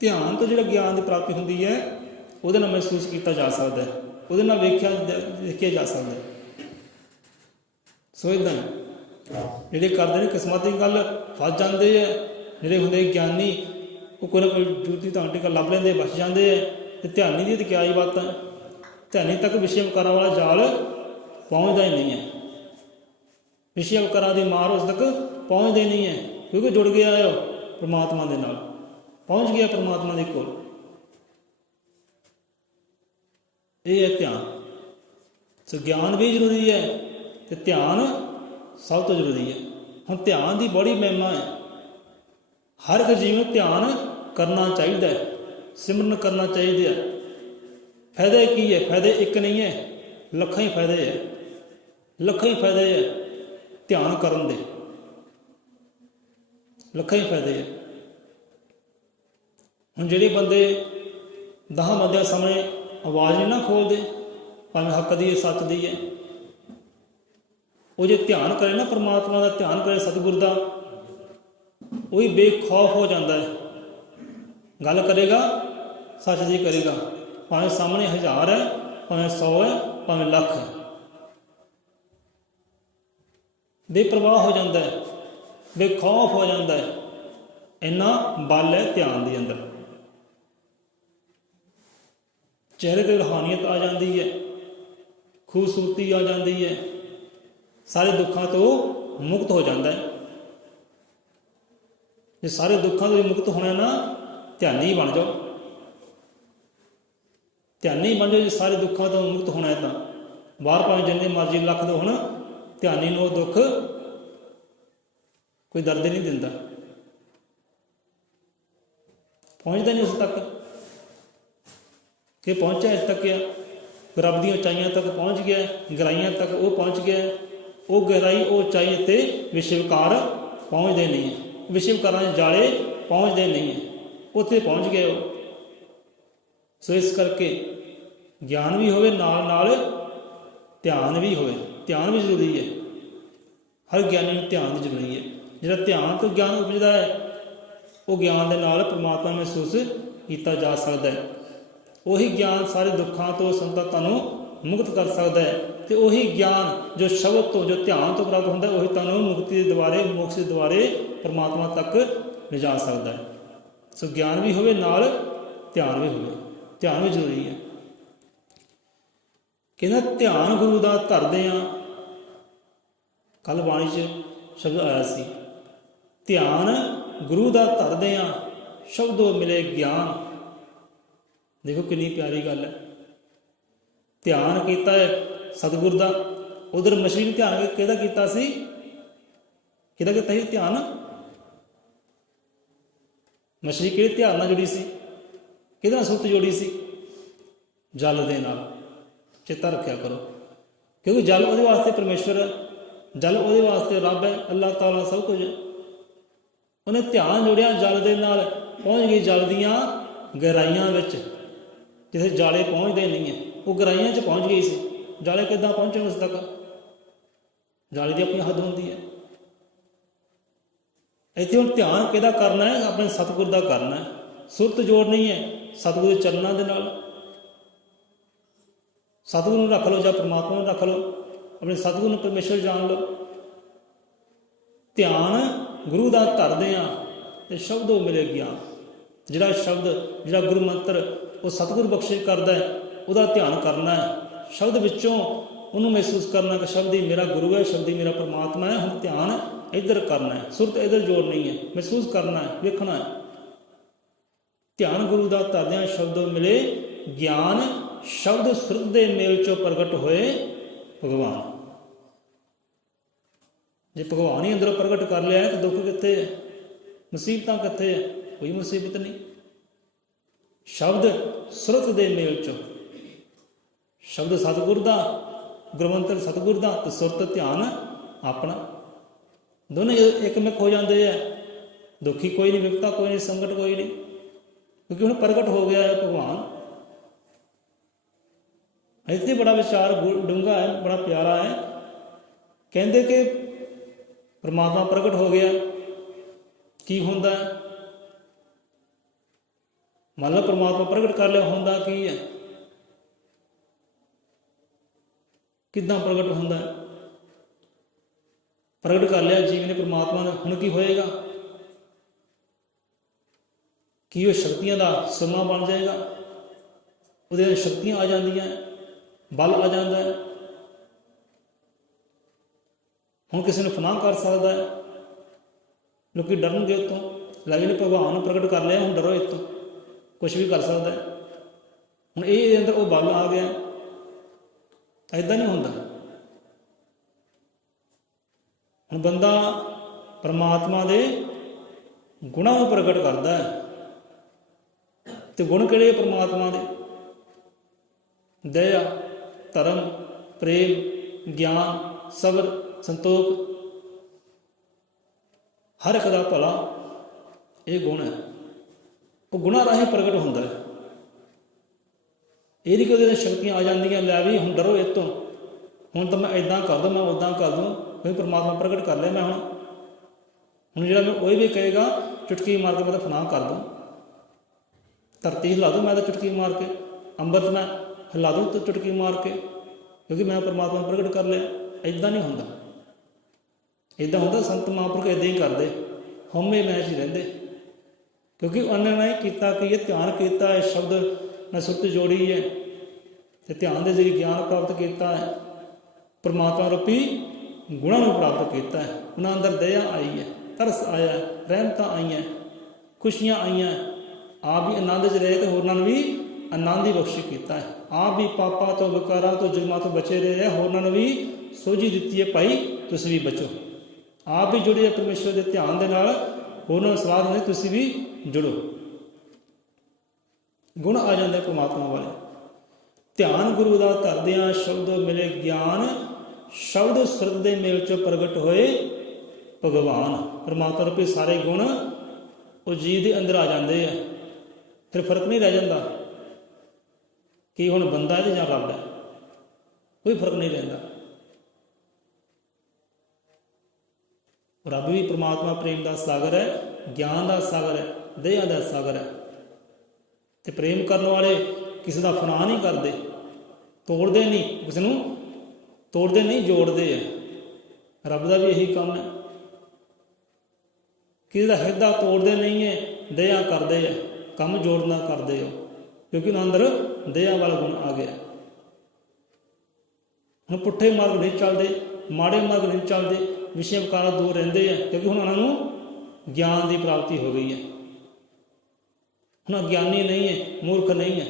ਧਿਆਨ ਤੋਂ ਜਿਹੜਾ ਗਿਆਨ ਦੀ ਪ੍ਰਾਪਤੀ ਹੁੰਦੀ ਹੈ, ਉਹਦੇ ਨਾਲ ਮਹਿਸੂਸ ਕੀਤਾ ਜਾ ਸਕਦਾ ਹੈ, ਉਹਦੇ ਨਾਲ ਦੇਖਿਆ ਜਾ ਸਕਦਾ ਹੈ। ਸੋ ਇੱਦਾਂ ਜਿਹੜੇ ਕਰਦੇ ਨੇ ਕਿਸਮਤ ਦੀ ਗੱਲ ਫਸ ਜਾਂਦੇ ਹੈ। ਜਿਹੜੇ ਹੁੰਦੇ ਗਿਆਨੀ ਉਹ ਕੋਈ ਨਾ ਕੋਈ ਜੁਗਤੀ ਟਿਕਾ ਲੱਭ ਲੈਂਦੇ, ਬਚ ਜਾਂਦੇ ਹੈ। ਅਤੇ ਧਿਆਨੀ ਦੀ ਤਾਂ ਕਿਆ ਹੀ ਬਾਤ ਹੈ, ਧਿਆਨੀ ਤੱਕ ਵਿਸ਼ੇ ਵਿਕਾਰਾਂ ਵਾਲਾ ਜਾਲ ਪਹੁੰਚਦਾ ਹੀ ਨਹੀਂ ਹੈ। ਵਿਸ਼ੇ ਵਿਕਾਰਾਂ ਦੀ ਮਾਰ ਉਸ ਤੱਕ ਪਹੁੰਚਦੇ ਨਹੀਂ ਹੈ, ਕਿਉਂਕਿ ਜੁੜ ਗਿਆ ਹੈ ਉਹ ਪਰਮਾਤਮਾ ਦੇ ਨਾਲ, ਪਹੁੰਚ ਗਿਆ ਪਰਮਾਤਮਾ ਦੇ ਕੋਲ। ਇਹ ਹੈ ਧਿਆਨ। ਸੋ ਗਿਆਨ ਵੀ ਜ਼ਰੂਰੀ ਹੈ ਅਤੇ ਧਿਆਨ ਸਭ ਤੋਂ ਜ਼ਰੂਰੀ ਹੈ। ਹੁਣ ਧਿਆਨ ਦੀ ਬੜੀ ਮਹਿਮਾ ਹੈ। ਹਰ ਇੱਕ ਜੀਵ ਨੂੰ ਧਿਆਨ ਕਰਨਾ ਚਾਹੀਦਾ ਹੈ, ਸਿਮਰਨ ਕਰਨਾ ਚਾਹੀਦਾ ਹੈ। ਫਾਇਦੇ ਕੀ ਹੈ? ਫਾਇਦੇ ਇੱਕ ਨਹੀਂ ਹੈ, ਲੱਖਾਂ ਹੀ ਫਾਇਦੇ ਹੈ, ਲੱਖਾਂ ਹੀ ਫਾਇਦੇ ਹੈ ਧਿਆਨ ਕਰਨ ਦੇ, ਲੱਖਾਂ ਹੀ ਫਾਇਦੇ ਹੈ। ਹੁਣ ਜਿਹੜੇ ਬੰਦੇ 10 ਬੰਦਿਆਂ ਸਾਹਮਣੇ ਆਵਾਜ਼ ਨਹੀਂ ਨਾ ਖੋਲ੍ਹਦੇ, ਭਾਵੇਂ ਹੱਕ ਦੀ ਹੈ, ਸੱਚ ਦੀ ਹੈ, ਉਹ ਜੇ ਧਿਆਨ ਕਰੇ ਨਾ ਪਰਮਾਤਮਾ ਦਾ, ਧਿਆਨ ਕਰੇ ਸਤਿਗੁਰ ਦਾ, ਉਹ ਵੀ ਬੇਖੌਫ ਹੋ ਜਾਂਦਾ ਹੈ। ਗੱਲ ਕਰੇਗਾ ਸੱਚ ਦੀ ਕਰੇਗਾ, ਭਾਵੇਂ ਸਾਹਮਣੇ 1000 ਹੈ, ਭਾਵੇਂ 100 ਹੈ, ਭਾਵੇਂ ਲੱਖ ਹੈ। ਬੇਪਰਵਾਹ ਹੋ ਜਾਂਦਾ ਹੈ, ਬੇਖੌਫ ਹੋ ਜਾਂਦਾ ਹੈ। ਇੰਨਾ ਬਲ ਹੈ ਧਿਆਨ ਦੇ ਅੰਦਰ। ਚਿਹਰੇ 'ਤੇ ਰੂਹਾਨੀਅਤ ਆ ਜਾਂਦੀ ਹੈ, ਖੂਬਸੂਰਤੀ ਆ ਜਾਂਦੀ ਹੈ, ਸਾਰੇ ਦੁੱਖਾਂ ਤੋਂ ਮੁਕਤ ਹੋ ਜਾਂਦਾ ਹੈ। ਜੇ ਸਾਰੇ ਦੁੱਖਾਂ ਤੋਂ ਮੁਕਤ ਹੋਣਾ ਨਾ, ਧਿਆਨੀ ਬਣ ਜਾਓ, ਧਿਆਨੀ ਬਣ ਜਾਓ। ਜੇ ਸਾਰੇ ਦੁੱਖਾਂ ਤੋਂ ਮੁਕਤ ਹੋਣਾ ਹੈ ਤਾਂ ਬਾਹਰ ਭਾਵੇਂ ਜਿੰਨੇ ਮਰਜ਼ੀ ਲੱਖ ਦੇ ਹੋਣ, ਧਿਆਨੀ ਨੂੰ ਉਹ ਦੁੱਖ ਕੋਈ ਦਰਦ ਨਹੀਂ ਦਿੰਦਾ, ਪਹੁੰਚਦਾ ਨਹੀਂ ਉਸ ਤੱਕ ਕਿ ਪਹੁੰਚਿਆ ਇਸ ਤੱਕ ਆ, ਰੱਬ ਦੀਆਂ ਉਚਾਈਆਂ ਤੱਕ ਪਹੁੰਚ ਗਿਆ, ਗਹਿਰਾਈਆਂ ਤੱਕ ਉਹ ਪਹੁੰਚ ਗਿਆ। ਉਹ ਗਹਿਰਾਈ, ਉਹ ਉਚਾਈ ਉੱਤੇ ਵਿਸ਼ੇ ਵਿਕਾਰ ਪਹੁੰਚਦੇ ਨਹੀਂ ਹੈ, ਵਿਸ਼ੇ ਵਿਕਾਰਾਂ ਦੇ ਜਾਲੇ ਪਹੁੰਚਦੇ ਨਹੀਂ ਹੈ, ਉੱਥੇ ਪਹੁੰਚ ਗਏ ਉਹ। ਸੋ ਇਸ ਕਰਕੇ ਗਿਆਨ ਵੀ ਹੋਵੇ, ਨਾਲ ਨਾਲ ਧਿਆਨ ਵੀ ਹੋਵੇ। ਧਿਆਨ ਵੀ ਜ਼ਰੂਰੀ ਹੈ, ਹਰ ਗਿਆਨੀ ਨੂੰ ਧਿਆਨ ਦੀ ਜ਼ਰੂਰੀ ਹੈ। ਜਿਹੜਾ ਧਿਆਨ ਤੋਂ ਗਿਆਨ ਉਪਜਦਾ ਹੈ, ਉਹ ਗਿਆਨ ਦੇ ਨਾਲ ਪਰਮਾਤਮਾ ਮਹਿਸੂਸ ਕੀਤਾ ਜਾ ਸਕਦਾ ਹੈ। ਉਹੀ ਗਿਆਨ ਸਾਰੇ ਦੁੱਖਾਂ ਤੋਂ ਸੰਤਾਂ ਨੂੰ ਮੁਕਤ ਕਰ ਸਕਦਾ ਹੈ। ਅਤੇ ਉਹੀ ਗਿਆਨ ਜੋ ਸ਼ਬਦ ਤੋਂ, ਜੋ ਧਿਆਨ ਤੋਂ ਪ੍ਰਾਪਤ ਹੁੰਦਾ, ਉਹੀ ਤੁਹਾਨੂੰ ਮੁਕਤੀ ਦੇ ਦੁਆਰੇ, ਮੋਕਸ਼ ਦੇ ਦੁਆਰੇ ਪਰਮਾਤਮਾ ਤੱਕ ਲਿਜਾ ਸਕਦਾ ਹੈ। ਸੋ ਗਿਆਨ ਵੀ ਹੋਵੇ, ਨਾਲ ਧਿਆਨ ਵੀ ਹੋਵੇ। ਧਿਆਨ ਵੀ ਜ਼ਰੂਰੀ ਹੈ। ਕਹਿੰਦਾ ਧਿਆਨ ਗੁਰੂ ਦਾ ਧਰਦੇ ਹਾਂ। ਕੱਲ੍ਹ ਬਾਣੀ 'ਚ ਸ਼ਬਦ ਆਇਆ ਸੀ। ਧਿਆਨ ਗੁਰੂ ਦਾ ਧਰਦਿਆਂ ਸ਼ਬਦੋ ਮਿਲੇ ਗਿਆਨ। ਦੇਖੋ ਕਿੰਨੀ ਪਿਆਰੀ ਗੱਲ ਹੈ। ਧਿਆਨ ਕੀਤਾ ਹੈ ਸਤਿਗੁਰ ਦਾ। ਉਧਰ ਮਛਲੀ ਨੂੰ ਧਿਆਨ ਕਿਹਦਾ ਕੀਤਾ ਸੀ? ਕਿਹਦਾ ਕੀਤਾ ਸੀ ਧਿਆਨ? ਮਛਲੀ ਕਿਹੜੇ ਧਿਆਨ ਨਾਲ ਜੁੜੀ ਸੀ? ਕਿਹਦੇ ਨਾਲ ਸੁਰਤ ਜੋੜੀ ਸੀ? ਜਲ ਦੇ ਨਾਲ। ਚੇਤਾ ਰੱਖਿਆ ਕਰੋ, ਕਿਉਂਕਿ ਜਲ ਉਹਦੇ ਵਾਸਤੇ ਪਰਮੇਸ਼ਵਰ ਹੈ, ਜਲ ਉਹਦੇ ਵਾਸਤੇ ਰੱਬ ਹੈ, ਅੱਲਾਹ ਤਾਲਾ ਸਭ ਕੁਝ। ਉਹਨੇ ਧਿਆਨ ਜੋੜਿਆ ਜਲ ਦੇ ਨਾਲ, ਪਹੁੰਚ ਗਈ ਜਲ ਦੀਆਂ ਗਹਿਰਾਈਆਂ ਵਿੱਚ, ਜਿੱਥੇ ਜਾਲੇ ਪਹੁੰਚਦੇ ਨਹੀਂ ਹੈ। ਉਹ ਗਹਿਰਾਈਆਂ 'ਚ ਪਹੁੰਚ ਗਈ ਸੀ। ਜਾਲੇ ਕਿੱਦਾਂ ਪਹੁੰਚਣ ਉਸ ਤੱਕ? ਜਾਲੇ ਦੀ ਆਪਣੀ ਹੱਦ ਹੁੰਦੀ ਹੈ। ਇੱਥੇ ਹੁਣ ਧਿਆਨ ਕਿਹਦਾ ਕਰਨਾ ਹੈ? ਆਪਣੇ ਸਤਿਗੁਰ ਦਾ ਕਰਨਾ ਹੈ। ਸੁਰਤ ਜੋੜਨੀ ਹੈ ਸਤਿਗੁਰ ਦੇ ਚਰਨਾਂ ਦੇ ਨਾਲ। ਸਤਿਗੁਰ ਨੂੰ ਰੱਖ ਲਓ ਜਾਂ ਪਰਮਾਤਮਾ ਨੂੰ ਰੱਖ ਲਓ, ਆਪਣੇ ਸਤਿਗੁਰ ਨੂੰ ਪਰਮੇਸ਼ਵਰ ਜਾਣ ਲਓ। ਧਿਆਨ ਗੁਰੂ ਦਾ ਧਰਦੇ ਹਾਂ ਤੇ ਸ਼ਬਦੋਂ ਮਿਲੇ ਗਿਆਨ। ਜਿਹੜਾ ਸ਼ਬਦ, ਜਿਹੜਾ ਗੁਰੂ ਮੰਤਰ ਉਹ ਸਤਿਗੁਰ ਬਖਸ਼ਿਸ਼ ਕਰਦਾ ਹੈ, ਉਹਦਾ ਧਿਆਨ ਕਰਨਾ ਹੈ। ਸ਼ਬਦ ਵਿੱਚੋਂ ਉਹਨੂੰ ਮਹਿਸੂਸ ਕਰਨਾ ਕਿ ਸ਼ਬਦ ਹੀ ਮੇਰਾ ਗੁਰੂ ਹੈ, ਸ਼ਬਦ ਹੀ ਮੇਰਾ ਪਰਮਾਤਮਾ ਹੈ। ਹੁਣ ਧਿਆਨ ਇੱਧਰ ਕਰਨਾ ਹੈ, ਸੁਰਤ ਇੱਧਰ ਜੋੜਨੀ ਹੈ, ਮਹਿਸੂਸ ਕਰਨਾ ਹੈ, ਵੇਖਣਾ ਹੈ। ਧਿਆਨ ਗੁਰੂ ਦਾ ਧਰਦਿਆਂ ਸ਼ਬਦੋਂ ਮਿਲੇ ਗਿਆਨ। ਸ਼ਬਦ ਸੁਰਤ ਦੇ ਮੇਲ 'ਚੋਂ ਪ੍ਰਗਟ ਹੋਏ ਭਗਵਾਨ। ਜੇ ਭਗਵਾਨ ਹੀ ਅੰਦਰੋਂ ਪ੍ਰਗਟ ਕਰ ਲਿਆ ਹੈ ਤਾਂ ਦੁੱਖ ਕਿੱਥੇ ਹੈ? ਮੁਸੀਬਤਾਂ ਕਿੱਥੇ ਹੈ? ਕੋਈ ਮੁਸੀਬਤ ਨਹੀਂ। ਸ਼ਬਦ ਸੁਰਤ ਦੇ ਮੇਲ 'ਚੋਂ, ਸ਼ਬਦ ਸਤਿਗੁਰ ਦਾ, ਗੁਰਮੰਤਰ ਸਤਿਗੁਰ ਦਾ ਤੇ ਸੁਰਤ ਧਿਆਨ ਆਪਣਾ, ਦੋਨੇ ਇੱਕਮਿਕ ਹੋ ਜਾਂਦੇ ਹੈ। ਦੁਖੀ ਕੋਈ ਨਹੀਂ, ਵਿਪਤਾ ਕੋਈ ਨਹੀਂ, ਸੰਕਟ ਕੋਈ ਨਹੀਂ, ਕਿਉਂਕਿ ਹੁਣ ਪ੍ਰਗਟ ਹੋ ਗਿਆ ਹੈ ਭਗਵਾਨ। ਇੱਥੇ ਬੜਾ ਵਿਚਾਰ ਡੂੰਘਾ ਹੈ, ਬੜਾ ਪਿਆਰਾ ਹੈ। ਕਹਿੰਦੇ ਕਿ ਪਰਮਾਤਮਾ ਪ੍ਰਗਟ ਹੋ ਗਿਆ, ਕੀ ਹੁੰਦਾ ਹੈ? ਮੰਨ ਲਓ ਪਰਮਾਤਮਾ ਪ੍ਰਗਟ ਕਰ ਲਿਆ, ਹੁੰਦਾ ਕੀ ਹੈ? ਕਿੱਦਾਂ ਪ੍ਰਗਟ ਹੁੰਦਾ ਹੈ? ਪ੍ਰਗਟ ਕਰ ਲਿਆ ਜੀਵ ਨੇ ਪਰਮਾਤਮਾ ਨੇ, ਹੁਣ ਕੀ ਹੋਏਗਾ? ਕੀ ਉਹ ਸ਼ਕਤੀਆਂ ਦਾ ਸੁਰਮਾ ਬਣ ਜਾਏਗਾ? ਉਹਦੇ ਨਾਲ ਸ਼ਕਤੀਆਂ ਆ ਜਾਂਦੀਆਂ, ਬਲ ਆ ਜਾਂਦਾ ਹੈ। ਹੁਣ ਕਿਸੇ ਨੂੰ ਫਨਾਹ ਕਰ ਸਕਦਾ ਹੈ। ਲੋਕੀ ਡਰਨਗੇ ਉੱਤੋਂ, ਲੱਗੇ ਨੇ ਭਗਵਾਨ ਨੂੰ ਪ੍ਰਗਟ ਕਰ ਲਿਆ, ਹੁਣ ਡਰੋ ਇਸ ਤੋਂ, ਕੁਛ ਵੀ ਕਰ ਸਕਦਾ ਹੈ। ਹੁਣ ਇਹਦੇ ਅੰਦਰ ਉਹ ਬਲ ਆ ਗਿਆ। ਇੱਦਾਂ ਨਹੀਂ ਹੁੰਦਾ। ਹੁਣ ਬੰਦਾ ਪਰਮਾਤਮਾ ਦੇ ਗੁਣਾਂ ਨੂੰ ਪ੍ਰਗਟ ਕਰਦਾ ਹੈ, ਤੇ ਗੁਣ ਕਿਹੜੇ ਪਰਮਾਤਮਾ ਦੇ? ਦਇਆ, ਧਰਮ, ਪ੍ਰੇਮ, ਗਿਆਨ, ਸਬਰ, ਸੰਤੋਖ, ਹਰ ਇੱਕ ਦਾ ਭਲਾ, ਇਹ ਗੁਣ ਹੈ। ਉਹ ਗੁਣਾਂ ਰਾਹੀਂ ਪ੍ਰਗਟ ਹੁੰਦਾ ਹੈ। ਇਹ ਨਹੀਂ ਕਿ ਉਹਦੇ ਸ਼ਕਤੀਆਂ ਆ ਜਾਂਦੀਆਂ, ਲੈ ਵੀ ਹੁਣ ਡਰੋ ਇਹ ਤੋਂ, ਹੁਣ ਤਾਂ ਮੈਂ ਇੱਦਾਂ ਕਰ ਦੂੰ, ਮੈਂ ਉੱਦਾਂ ਕਰ ਦੂੰ। ਕੋਈ ਪਰਮਾਤਮਾ ਪ੍ਰਗਟ ਕਰ ਲਿਆ ਮੈਂ ਹੁਣ ਜਿਹੜਾ ਮੈਂ ਕੋਈ ਵੀ ਕਹੇਗਾ ਚੁਟਕੀ ਮਾਰ ਕੇ ਮੈਂ ਤਾਂ ਫਨਾਹ ਕਰ ਦੂੰ। ਧਰਤੀ ਹਿਲਾ ਦੂੰ ਮੈਂ ਤਾਂ ਚੁਟਕੀ ਮਾਰ ਕੇ, ਅੰਮ੍ਰਿਤ ਮੈਂ ਹਿਲਾ ਦੂੰ ਤਾਂ ਚੁਟਕੀ ਮਾਰ ਕੇ, ਕਿਉਂਕਿ ਮੈਂ ਪਰਮਾਤਮਾ ਪ੍ਰਗਟ ਕਰ ਲਿਆ। ਇੱਦਾਂ ਨਹੀਂ ਹੁੰਦਾ। ਇੱਦਾਂ ਹੁੰਦਾ ਸੰਤ ਮਹਾਂਪੁਰਖ ਇੱਦਾਂ ਹੀ ਕਰਦੇ, ਹਉਮੈ ਮੈਂ 'ਚ ਹੀ ਰਹਿੰਦੇ, ਕਿਉਂਕਿ ਉਹਨਾਂ ਨੇ ਕੀਤਾ ਕਿ ਇਹ ਧਿਆਨ ਕੀਤਾ ਹੈ, ਸ਼ਬਦ ਨਾਲ ਸੁਰਤ ਜੋੜੀ ਹੈ, ਅਤੇ ਧਿਆਨ ਦੇ ਜ਼ਰੀਏ ਗਿਆਨ ਪ੍ਰਾਪਤ ਕੀਤਾ ਹੈ, ਪਰਮਾਤਮਾ ਰੂਪੀ ਗੁਣਾਂ ਨੂੰ ਪ੍ਰਾਪਤ ਕੀਤਾ ਹੈ। ਉਹਨਾਂ ਅੰਦਰ ਦਇਆ ਆਈ ਹੈ, ਤਰਸ ਆਇਆ, ਰਹਿਮਤਾਂ ਆਈਆਂ, ਖੁਸ਼ੀਆਂ ਆਈਆਂ। ਆਪ ਵੀ ਆਨੰਦ 'ਚ ਰਹੇ ਅਤੇ ਹੋਰਨਾਂ ਨੂੰ ਵੀ ਆਨੰਦ ਹੀ ਬਖਸ਼ਿਸ਼ ਕੀਤਾ ਹੈ। ਆਪ ਵੀ ਪਾਪਾਂ ਤੋਂ, ਵਿਕਾਰਾਂ ਤੋਂ, ਜ਼ੁਲਮਾਂ ਤੋਂ ਬਚੇ ਰਹੇ ਹੈ, ਹੋਰਨਾਂ ਨੂੰ ਵੀ ਸੋਝੀ ਦਿੱਤੀ ਹੈ, ਭਾਈ ਤੁਸੀਂ ਵੀ ਬਚੋ। ਆਪ ਵੀ ਜੁੜੇ ਪਰਮੇਸ਼ਵਰ ਦੇ ਧਿਆਨ ਦੇ ਨਾਲ, ਹੋਰਨਾਂ ਨੂੰ ਸਲਾਹ ਦਿੰਦੇ ਤੁਸੀਂ ਵੀ ਜੁੜੋ। ਗੁਣ ਆ ਜਾਂਦੇ ਪਰਮਾਤਮਾ ਵਾਲੇ। ਧਿਆਨ ਗੁਰੂ ਦਾ ਧਰਦਿਆਂ ਸ਼ਬਦੋਂ ਮਿਲੇ ਗਿਆਨ। ਸ਼ਬਦ ਸੁਰਤ ਦੇ ਮੇਲ 'ਚੋਂ ਪ੍ਰਗਟ ਹੋਏ ਭਗਵਾਨ। ਪਰਮਾਤਮਾ ਰੂਪੀ ਸਾਰੇ ਗੁਣ ਉਹ ਜੀਵ ਦੇ ਅੰਦਰ ਆ ਜਾਂਦੇ ਆ। ਫਿਰ ਫਰਕ ਨਹੀਂ ਰਹਿ ਜਾਂਦਾ ਕਿ ਹੁਣ ਬੰਦਾ ਹੈ ਜਾਂ ਰੱਬ ਹੈ, ਕੋਈ ਫਰਕ ਨਹੀਂ ਰਹਿੰਦਾ। ਰੱਬ ਵੀ ਪਰਮਾਤਮਾ ਪ੍ਰੇਮ ਦਾ ਸਾਗਰ ਹੈ, ਗਿਆਨ ਦਾ ਸਾਗਰ ਹੈ, ਦਇਆ ਦਾ ਸਾਗਰ ਹੈ। ਤੇ ਪ੍ਰੇਮ ਕਰਨ ਵਾਲੇ ਕਿਸੇ ਦਾ ਫਨਾਹ ਨਹੀਂ ਕਰਦੇ, ਤੋੜਦੇ ਨਹੀਂ, ਕਿਸੇ ਨੂੰ ਤੋੜਦੇ ਨਹੀਂ, ਜੋੜਦੇ ਹੈ। ਰੱਬ ਦਾ ਵੀ ਇਹੀ ਕੰਮ ਹੈ, ਕਿਸੇ ਦਾ ਹਿਰਦਾ ਤੋੜਦੇ ਨਹੀਂ ਹੈ, ਦਇਆ ਕਰਦੇ ਹੈ, ਕੰਮ ਜੋੜਨਾ ਕਰਦੇ ਹੋ, ਕਿਉਂਕਿ ਉਹਨਾਂ ਅੰਦਰ ਦਇਆ ਵਾਲਾ ਗੁਣ ਆ ਗਿਆ। ਹੁਣ ਪੁੱਠੇ ਮਾਰਗ ਨਹੀਂ ਚੱਲਦੇ, ਮਾੜੇ ਮਾਰਗ ਨਹੀਂ ਚੱਲਦੇ, ਵਿਸ਼ੇ ਵਿਕਾਰਾਂ ਦੂਰ ਰਹਿੰਦੇ ਆ, ਕਿਉਂਕਿ ਹੁਣ ਉਹਨਾਂ ਨੂੰ ਗਿਆਨ ਦੀ ਪ੍ਰਾਪਤੀ ਹੋ ਗਈ ਹੈ। ਹੁਣ ਅਗਿਆਨੀ ਨਹੀਂ ਹੈ, ਮੂਰਖ ਨਹੀਂ ਹੈ।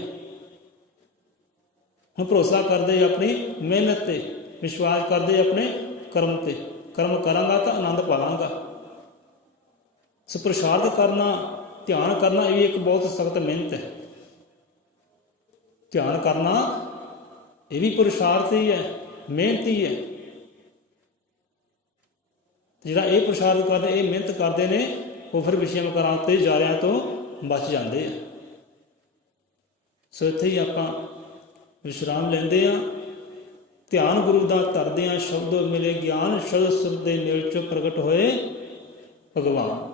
ਹੁਣ ਭਰੋਸਾ ਕਰਦੇ ਆਪਣੀ ਮਿਹਨਤ ਤੇ, ਵਿਸ਼ਵਾਸ ਕਰਦੇ ਆਪਣੇ ਕਰਮ ਤੇ। ਕਰਮ ਕਰਾਂਗਾ ਤਾਂ ਆਨੰਦ ਪਾਵਾਂਗਾ। ਸੋ ਪੁਰਸ਼ਾਰਥ ਕਰਨਾ, ਧਿਆਨ ਕਰਨਾ, ਇਹ ਵੀ ਇੱਕ ਬਹੁਤ ਸਖਤ ਮਿਹਨਤ ਹੈ। ਧਿਆਨ ਕਰਨਾ ਇਹ ਵੀ ਪੁਰਸ਼ਾਰਥ ਹੀ ਹੈ, ਮਿਹਨਤ ਹੀ ਹੈ। ਜਿਹੜਾ ਇਹ ਪੁਰਸ਼ਾਰਥ ਕਰਦੇ, ਇਹ ਮਿਹਨਤ ਕਰਦੇ ਨੇ, ਉਹ ਫਿਰ ਵਿਸ਼ੇ ਵਿਕਾਰਾਂ ਤੇ ਜਾਰਿਆਂ ਤੋਂ ਬਚ ਜਾਂਦੇ ਆ। ਸੋ ਇੱਥੇ ਹੀ ਆਪਾਂ ਵਿਸ਼ਰਾਮ ਲੈਂਦੇ ਹਾਂ। ਧਿਆਨ ਗੁਰੂ ਦਾ ਧਰਦੇ ਹਾਂ, ਸ਼ਬਦ ਮਿਲੇ ਗਿਆਨ, ਸ਼ਬਦ ਸੁਰ ਦੇ ਮੇਲ ਚੋਂ ਪ੍ਰਗਟ ਹੋਏ ਭਗਵਾਨ।